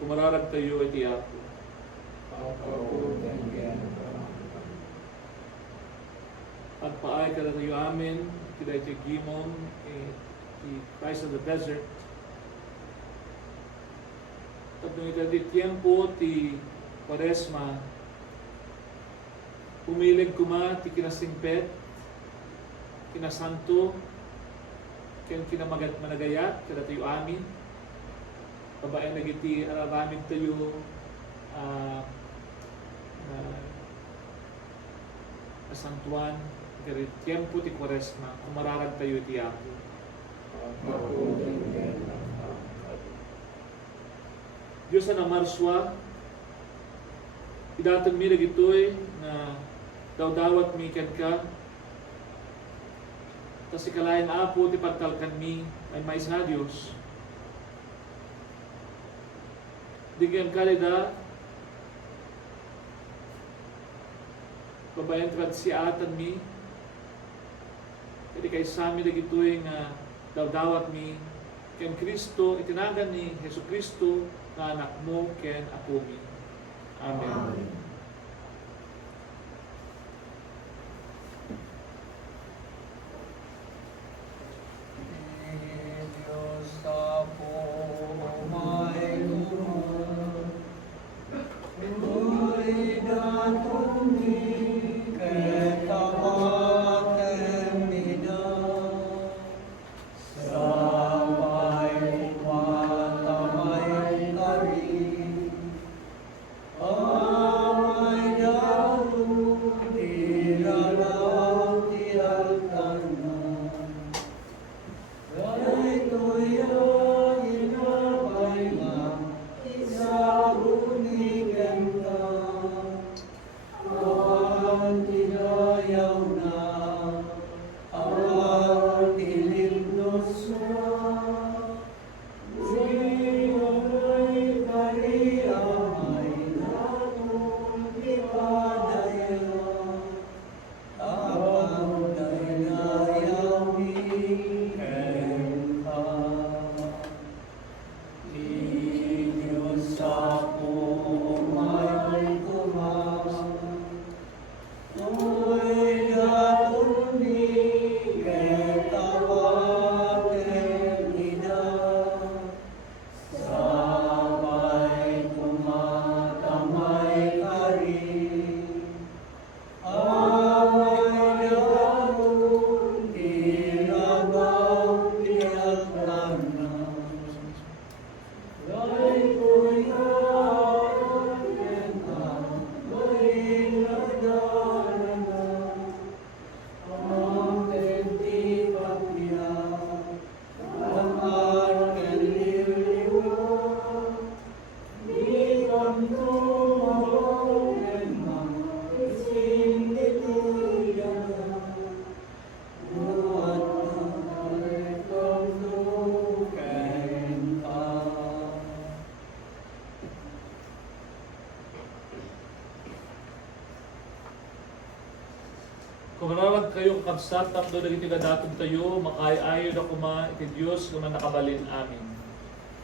Kumararag tayo iti Apo. Apo po ng nakramakali. At paay kada tayo amin, tiday iti gimong, ti Christ of the desert. Tapos iti tiempo ti Quaresma, pumilig kuma ti kinasingpet, kinasanto, kinamagat managayat, kada tayo amin. Babae nagiti araramid tayo kasantuan kaya tiempo ti Quaresma kumararag tayo ti Apo. Apo po ng nakramakali. Diyos na marswa idatag mi dagitoy na dawdawat mi ken ka tas ikalayan Apo ti pagtalkan mi ay mais na Diyos. Digyan kalida babayan transiatan mi kaya kay sami dagitoy nga dawdawat mi ken Kristo itinagan ni Hesus Kristo nga anak mo ken apo mi. Amen. Diyos ka po, may lumang, uy datong ni ketawakan minang, samay matamay kari, Kung nararag kayong kabsat, tapdo dagiti kadaton tayo, makaayo na kuma, iti Diyos naman nakabalin amin.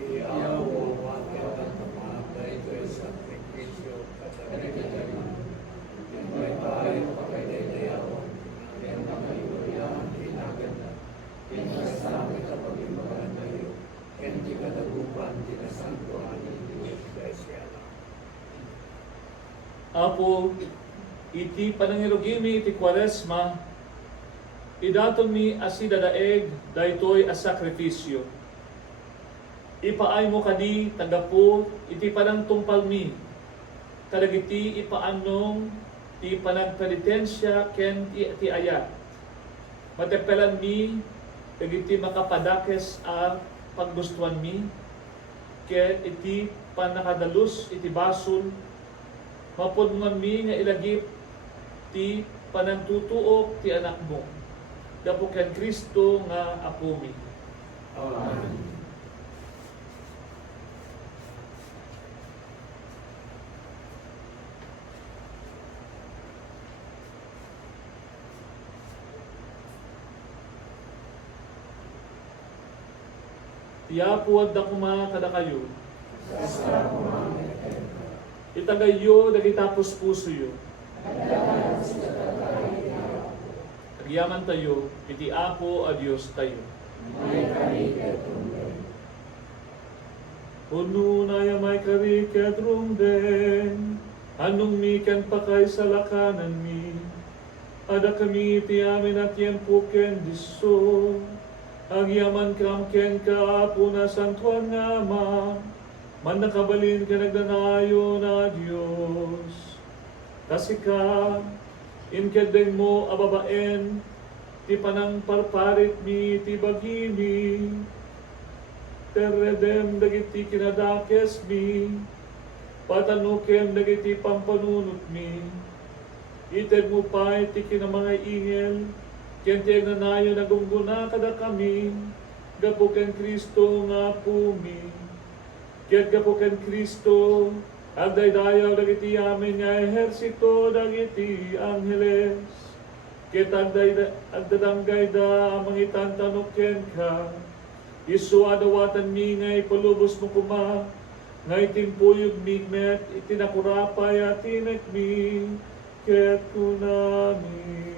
Iyaw mo ang kailan na mga ito ay sakripisyo katagalitan. May tayo pakailayawan, ang makayuyan kinaganda. Pinasami ka pag-imagan tayo, hindi ka nagupan, tinasantuan ni Diyos Iglesia. Apo, iti panangirugimi iti Kwaresma, idaton mi asida daeg, daytoy a sakripisyo. Ipaay mo kadi tagapo iti panangtungpal mi, kadagiti ipaanong ti panagpenitensya ken ti ayat. Matepelan mi dagiti makapadakes a paggustuhan mi, ken iti panakadalus iti basol, mapudngan mi nga ilagip ti panagtutuok ti anak mo. Dapo ken Kristo nga apo mi. Amen. Tiyapuad da kuma kada kayo. Itagayo dagitapos puso yo. Agyaman tayo, iti Apo a Diyos tayo. Puno na may kariket rumden, anong mikan pakay sa lakanan mi. Ada kami iti amin at tiempo ken diso. Agyaman kam ken ka Apo na santuan nga ama, man nakabalin ka nagdanayo na Diyos. Kasi ka, inkadeng mo ababaen, ti panang parparit mi ti bagimi, teredem dagiti kinadakes mi, patanukem dagiti pampanunot mi, ited mo pa iti kinamangay ingel, kentiyag na nayo nagungguna kada kami, gapo ken Kristo nga pumi. Kiyat gapo ken Kristo, agdaydayaw dagiti amin nga ehersito dagiti angheles. Kiyat agdadanggay da mangitan tanok ken ka, isu adawatan mi nga ipalubos mo kuma, nga itimpuyog migmet itinakurapay at tinek mi, kiyat kunami.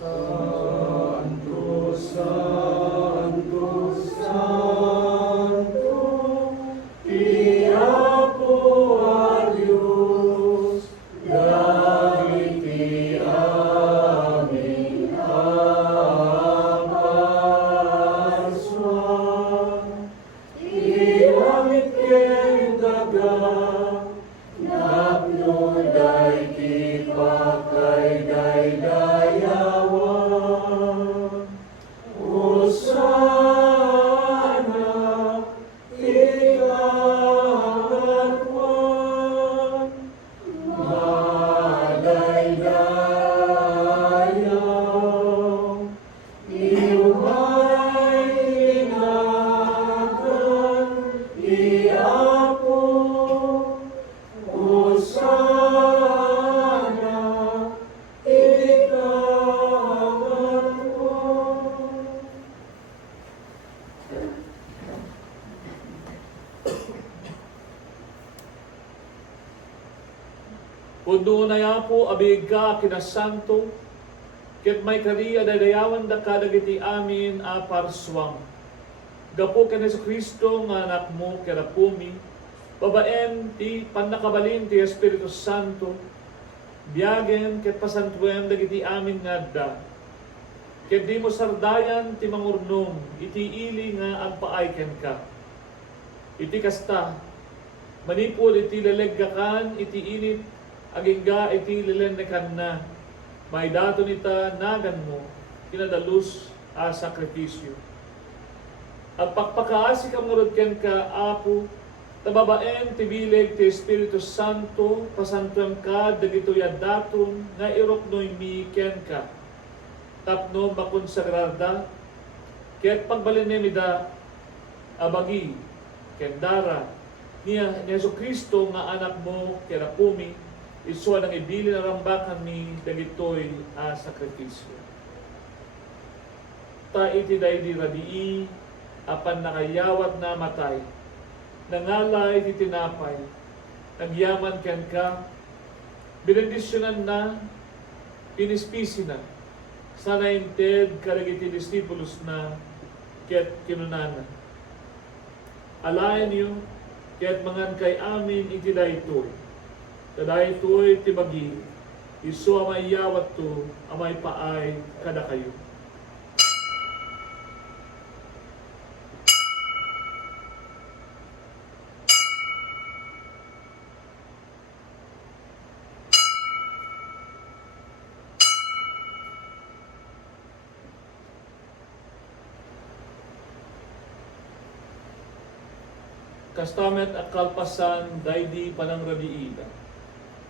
Santo, Santo, Santo, Iapo a Dios, dagiti amin apaswan, iwamit ken daga, napno dayti pakay daydayawan. Hosana, ikalatwan, madaydayaw, iumay tinagan, iapo, Hosana, ikalatwan. Kundo na ya po abig ka kinasanto, ket may kariya dadayawan da kadagiti amin a parswam. Gapo ken Hesus Kristo nga anak mo kerapumi, babaen ti pannakabalin ti Espiritu Santo, biyagen ket pasantuem dagiti amin ngadda. Ket di mo sardayan ti mangurnong, iti ili nga agpaayken ka. Iti kasta, manipod iti leleggakan, iti init, agingga iti lilennekan na, may dato nita nagan mo, kinadalus a sakripisyo. At pakpakaasi ka murod ken ka, Apo, tababaen ti bileg ti Espiritu Santo, pasantuem ka, dagitoy daton, nga iroknoy mi ken ka. Tapno makonsagrada, ket pagbalinimida, abagi, ken dara, niya Jesu Kristo nga anak mo, kerapumi, Iswa ng ibili na rambakan ni dagitoy a sakripisyo. Ta iti daydi radii apan nakayawat na matay. Nangalay iti tinapay. Nagyaman ken ka. Binendisyonan na, pinispisi na. Sana inted karagiti discipulus na ket kinunana. Alayan niyo, ket mangan kay amin iti daytoy. Kadaytoy ti bagi, isu amay yawat to, amay paay kada kayo. Kastamet at kalpasan daydi panang radiida.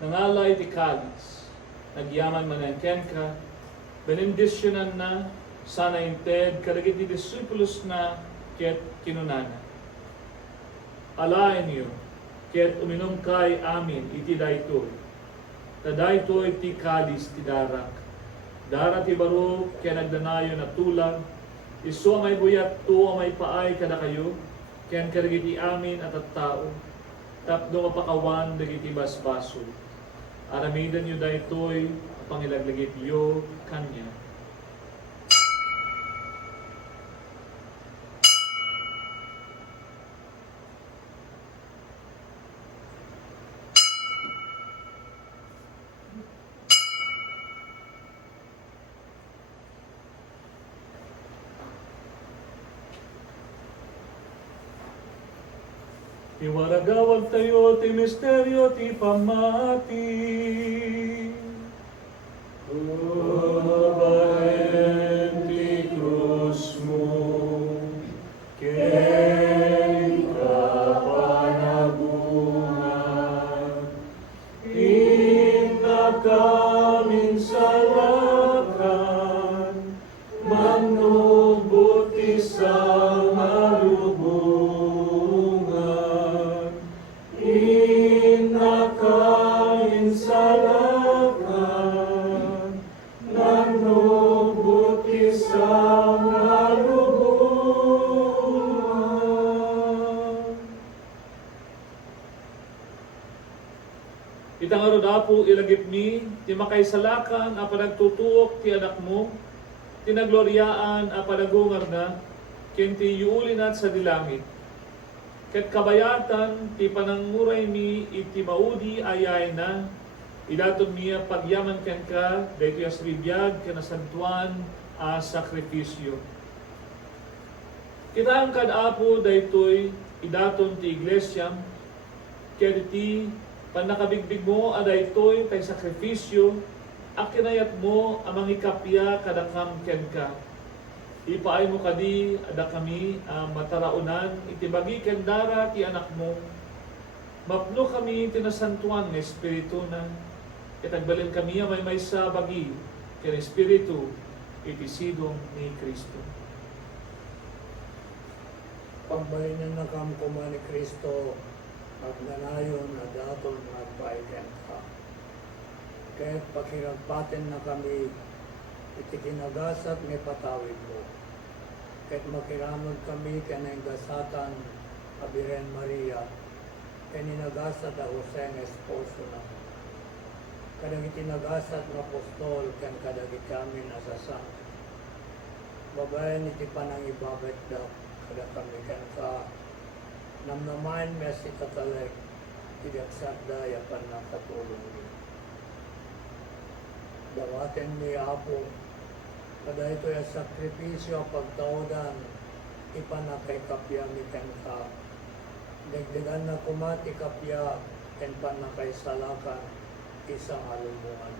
Nangalay ti kalis, nagyaman manengken ka, benendisyonan na, sana inted karagit ti discipulus na, ket kinunana. Alain niyo, ket uminom kay amin iti daytoy. Kadaytoy ti kalis ti darak. Dara ti baro, ken nagdanayo na tulang, isu amay buyat to amay paay kada kayo, ken karagiti amin at tao, tapno mapakawan dagiti basbaso. Aramidan yu daytoy, pangilaglagit yu kanya. Iwaragawag tayo ti misteryo ti pamati. Ubahen ti krus mo, ken kapanagungan. Inakamin salakan, manubuti sa malubungan. Inakamin salakan, manubuti sa malubungan. Itang arodapo ilagip mi, ti makaisalakan a panagtutuok ti anak mo, tinagloryaan a panagungar na, ken ti yuulinat sa dilangit. Ket kabayatan ti pananguray mi iti maudi ayay na, idaton miya pagyaman ken ka, daytoy as ribiyag ken asantuan a sakripisyo. Kita ang kadapo daytoy idaton ti iglesia, ken ti panakabigbig mo adaytoy kay sakripisyo, akinayat mo amang ikapya kadakam ken ka. Ipaay mo kadi ada kami mataraunan itibagi ken dara ti anak mo. Mapno kami tinasantuan ng Espiritu na itagbalin kami may maysa bagi ken Espiritu iti sidong ni Kristo. Pagbalinan na kam kuma ni Kristo, magnanayon na daton magpaiken ka. Kaya't pakiragpaten na kami, iti kinagasat may patawid mo. Kaya't makiramod kami kanang gasatan, Abiren Maria, kaninagasat a Jose ng esposo na. Kadang itinagasat na apostol, kan kadagit kami nasasang. Babayan iti panang ibabit daw, kada kami kan ka. Namnaman may si katalek, tidaksat daya pan nakatulong din. Dawaten mi apo, kada ito yung sakripisyo pagtaudan, ipanakay kapya mi kan ka. Dagdagan na kumati kapya, ken panakay salakan, isang alumuan.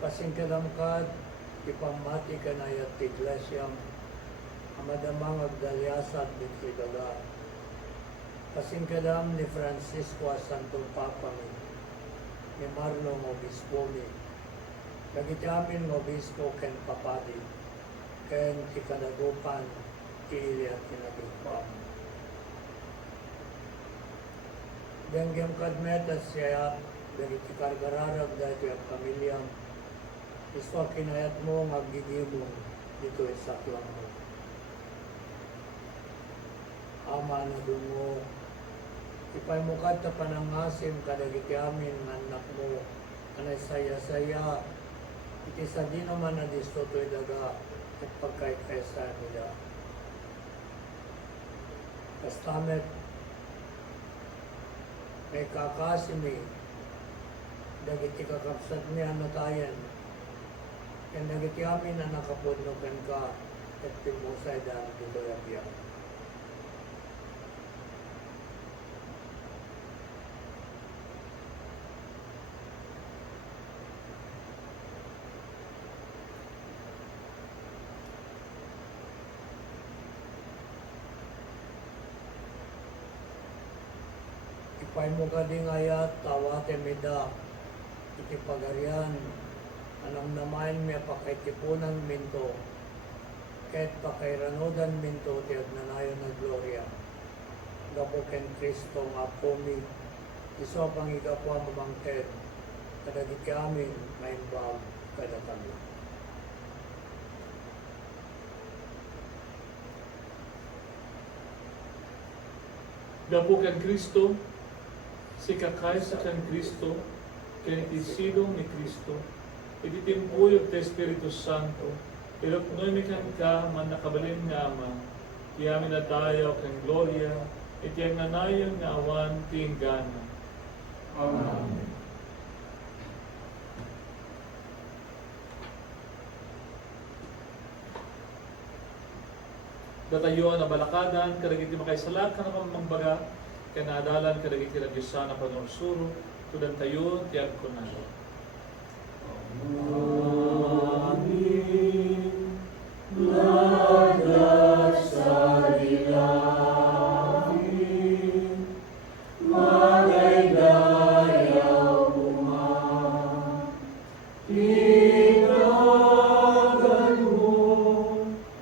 Pasingkalamkad, ipamati ka na yat iglesyam, amadamang agdalyasat bitligaga. Pasingkadam ni Francisco a Santo Papa mi, ni Marlon Obispo mi, nagitamin Obispo ken Papadi, ken ikadagupan, iili at kinagipam. Dengyam kadmetas siya dagiti kargararag dahil ang pamilyang iswa kinayat mo magigimo dito isaklang mo. Ama na dungo, ipay mo kadta panangasim kadagiti amin nga anak mo, anay saya-saya, iti sa di naman na disto to'y daga at pagkaikaysa nila. Kastamet, may kakasimi, dagiti kakapsat niya natayan, yan dagiti amin na nakapudnokan ka, at pimusay daan dito yung Ipay mo ka ding ayat, tawate meda, iti pagarian, anang namain may pakaitipunan minto, kahit pakairanodan minto, tiyag nanayon na gloria. Gapuken Kristo nga pumi, iso pang igapwa mamangked, kadagit amin, maimbag kada kami. Dapo kang Kristo, si kakay sa kang Kristo, kaya itisilong ni Kristo, ititimpuyo ti Espiritu Santo, iloknoy mi kang ka, man nakabalin nga Ama, tiyamin na tayo kang gloria, itiyang nanayon nga awan tinggana. Amen. Datayo na balakadan, kadagiti makaisalak ka naman mangbaga, kanadalan kadagiti ragyusan na panorsuro, tudan tayo, tiyag ko na. Amen. Lagat sa dilawin, magaygayaw umang, tinagan mo,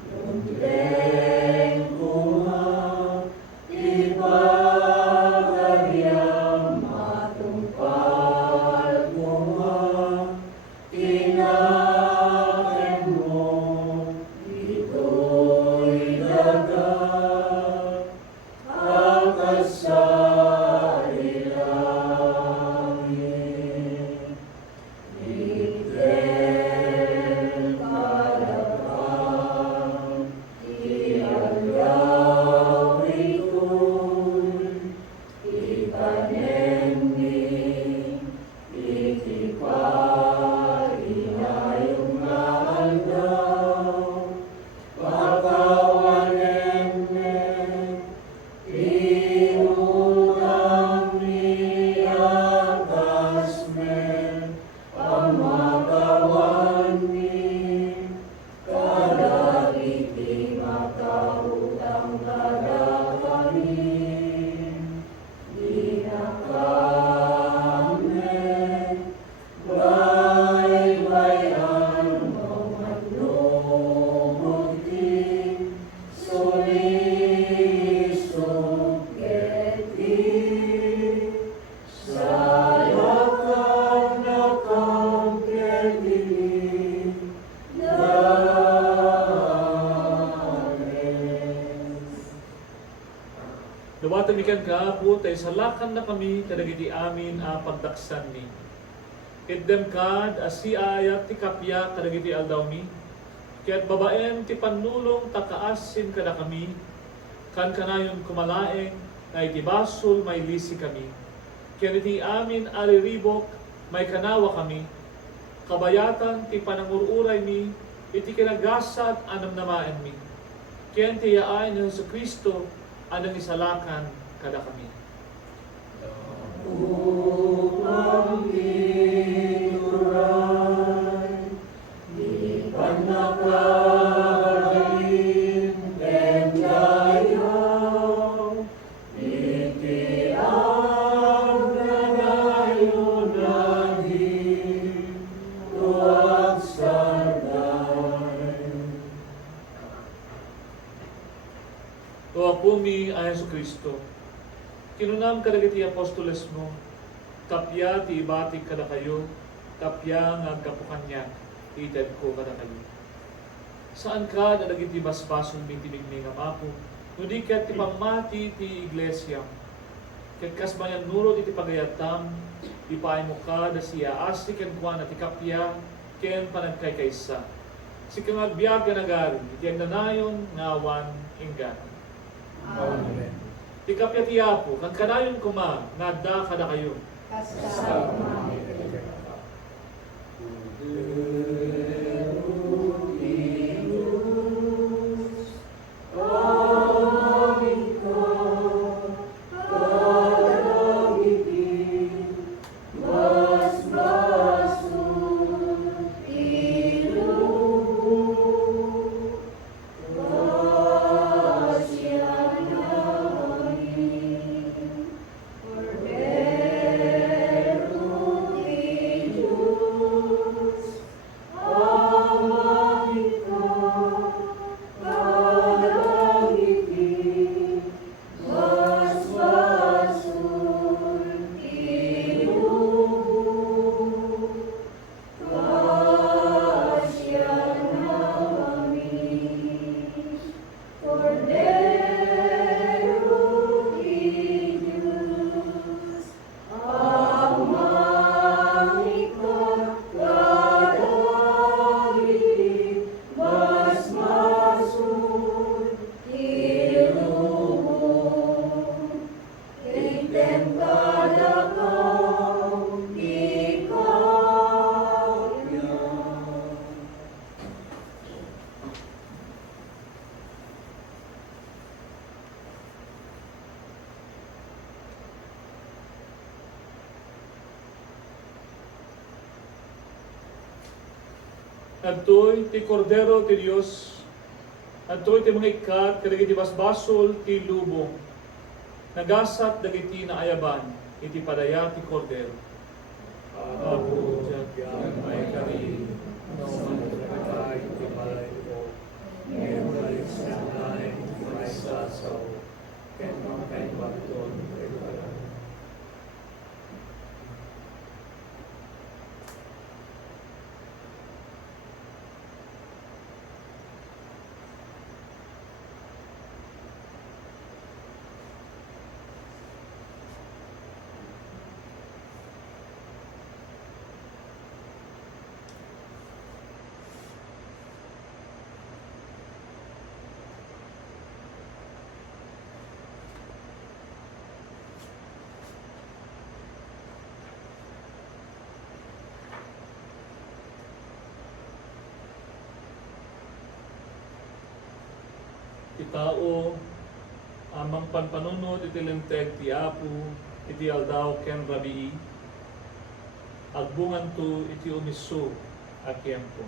nundeng kumang, ipagaryang matumpal kumang, tinagan mo, ito'y dagat, angkas sa ilangin. Ikel kalapang, iagaw ito'y, ipanending, itipal, inayong nga aldaw, pagkawanen, inutang niyagas men, pamagawan ni, kadagiti makautang kada kami, dinakamen, baybayan mo matlumuti, solisong keti, sayakag na kang keti, Amen. Dawatan mi kang kaapo, tay salakan na kami, kadagiti amin a pagdaksan ni. Iddem kad, asiayat ti kapya, kadagiti aldaw mi, kaya't babaen ti panulong takaasin kada kami, kan kanayon kumalaeng, na iti basol may lisi kami. Kaya iti amin aliribok, may kanawa kami, kabayatan ti panangururay mi, iti kinagasat anam namaen mi. Kaya ti yaay ni Jesu Kristo, anang isalakan kada kami. Upang ituray, di panakain endayaw, iti ang nanayon naging tuwag sanay. O pumi ay Jesu Kristo, Kinunam kadagiti apostoles mo, kapya ti ibatik kada kayo, kapya nga kapukan niya, ited ko kada kayo. Saan ka na dagiti basbason bitimig nga mapo, nudi ket ti pamati ti iglesia, ket kasmayan nurot iti pagayatam, ipay mo ka da siya asi ken kuan ti kapya, ken panagkaykaysa. Si kang agbiag ka nagari, iti agnanayon ngawan inggan. Amen. Ti kapya ti Apo, kan kanayon kuma, ngadda kada kayo. Kasama namin. Adtoy ti kordero ti Dios, adtoy ti mga ikat kadagiti basbasol ti lubong, nagasat dagiti naayaban iti padaya ti kordero. Apo, yan may kari, naman kapatay, iti balay ko, ngayon balik sa lain, may sasaw, ken mga baton, ay balay. Itao, amang panpanunod iti linteg ti Apo, iti aldaw ken rabii, agbungan to iti umiso a tiempo.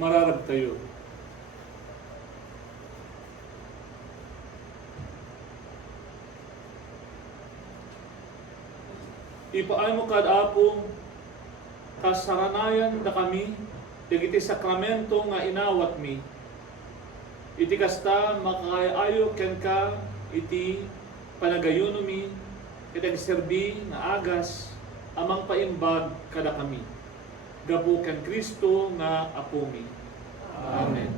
mararag tayo. Ipaan mo kad apong kasaranayan da kami, dagiti sakramento nga inawat mi. Iti kasta makaayo ken ka iti panagayuno mi, iti serbi nga agas amang paimbag kada kami. Gapu ken Kristo nga apo mi. Amen.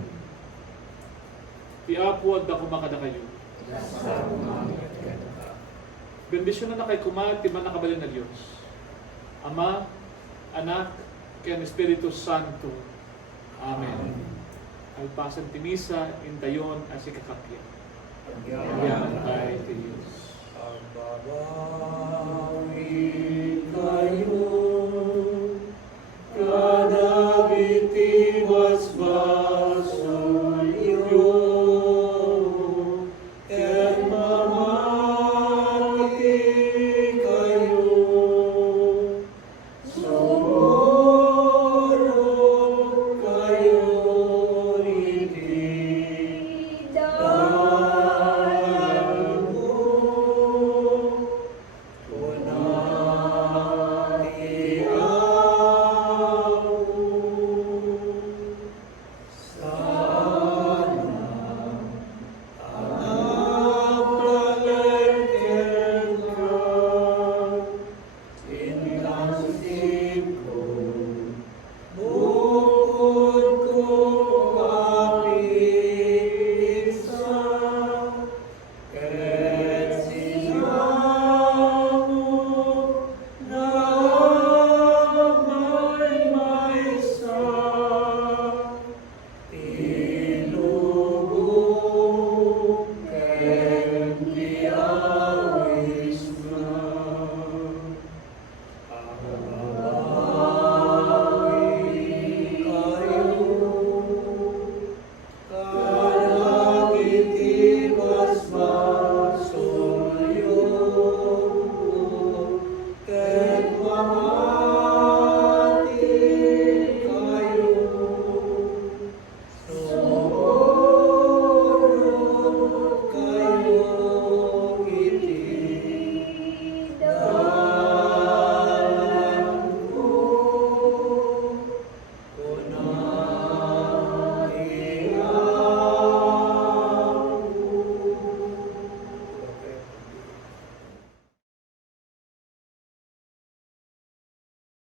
Ti Apo adda kumakada kayo. Bendisyon na kay kumat, ti man nakabalin na Diyos. Ama, Anak, ken Espiritu Santo. Amen. Alpasan ti misa, intayon, as ikakapya. Yan ay ti Diyos. Ang baba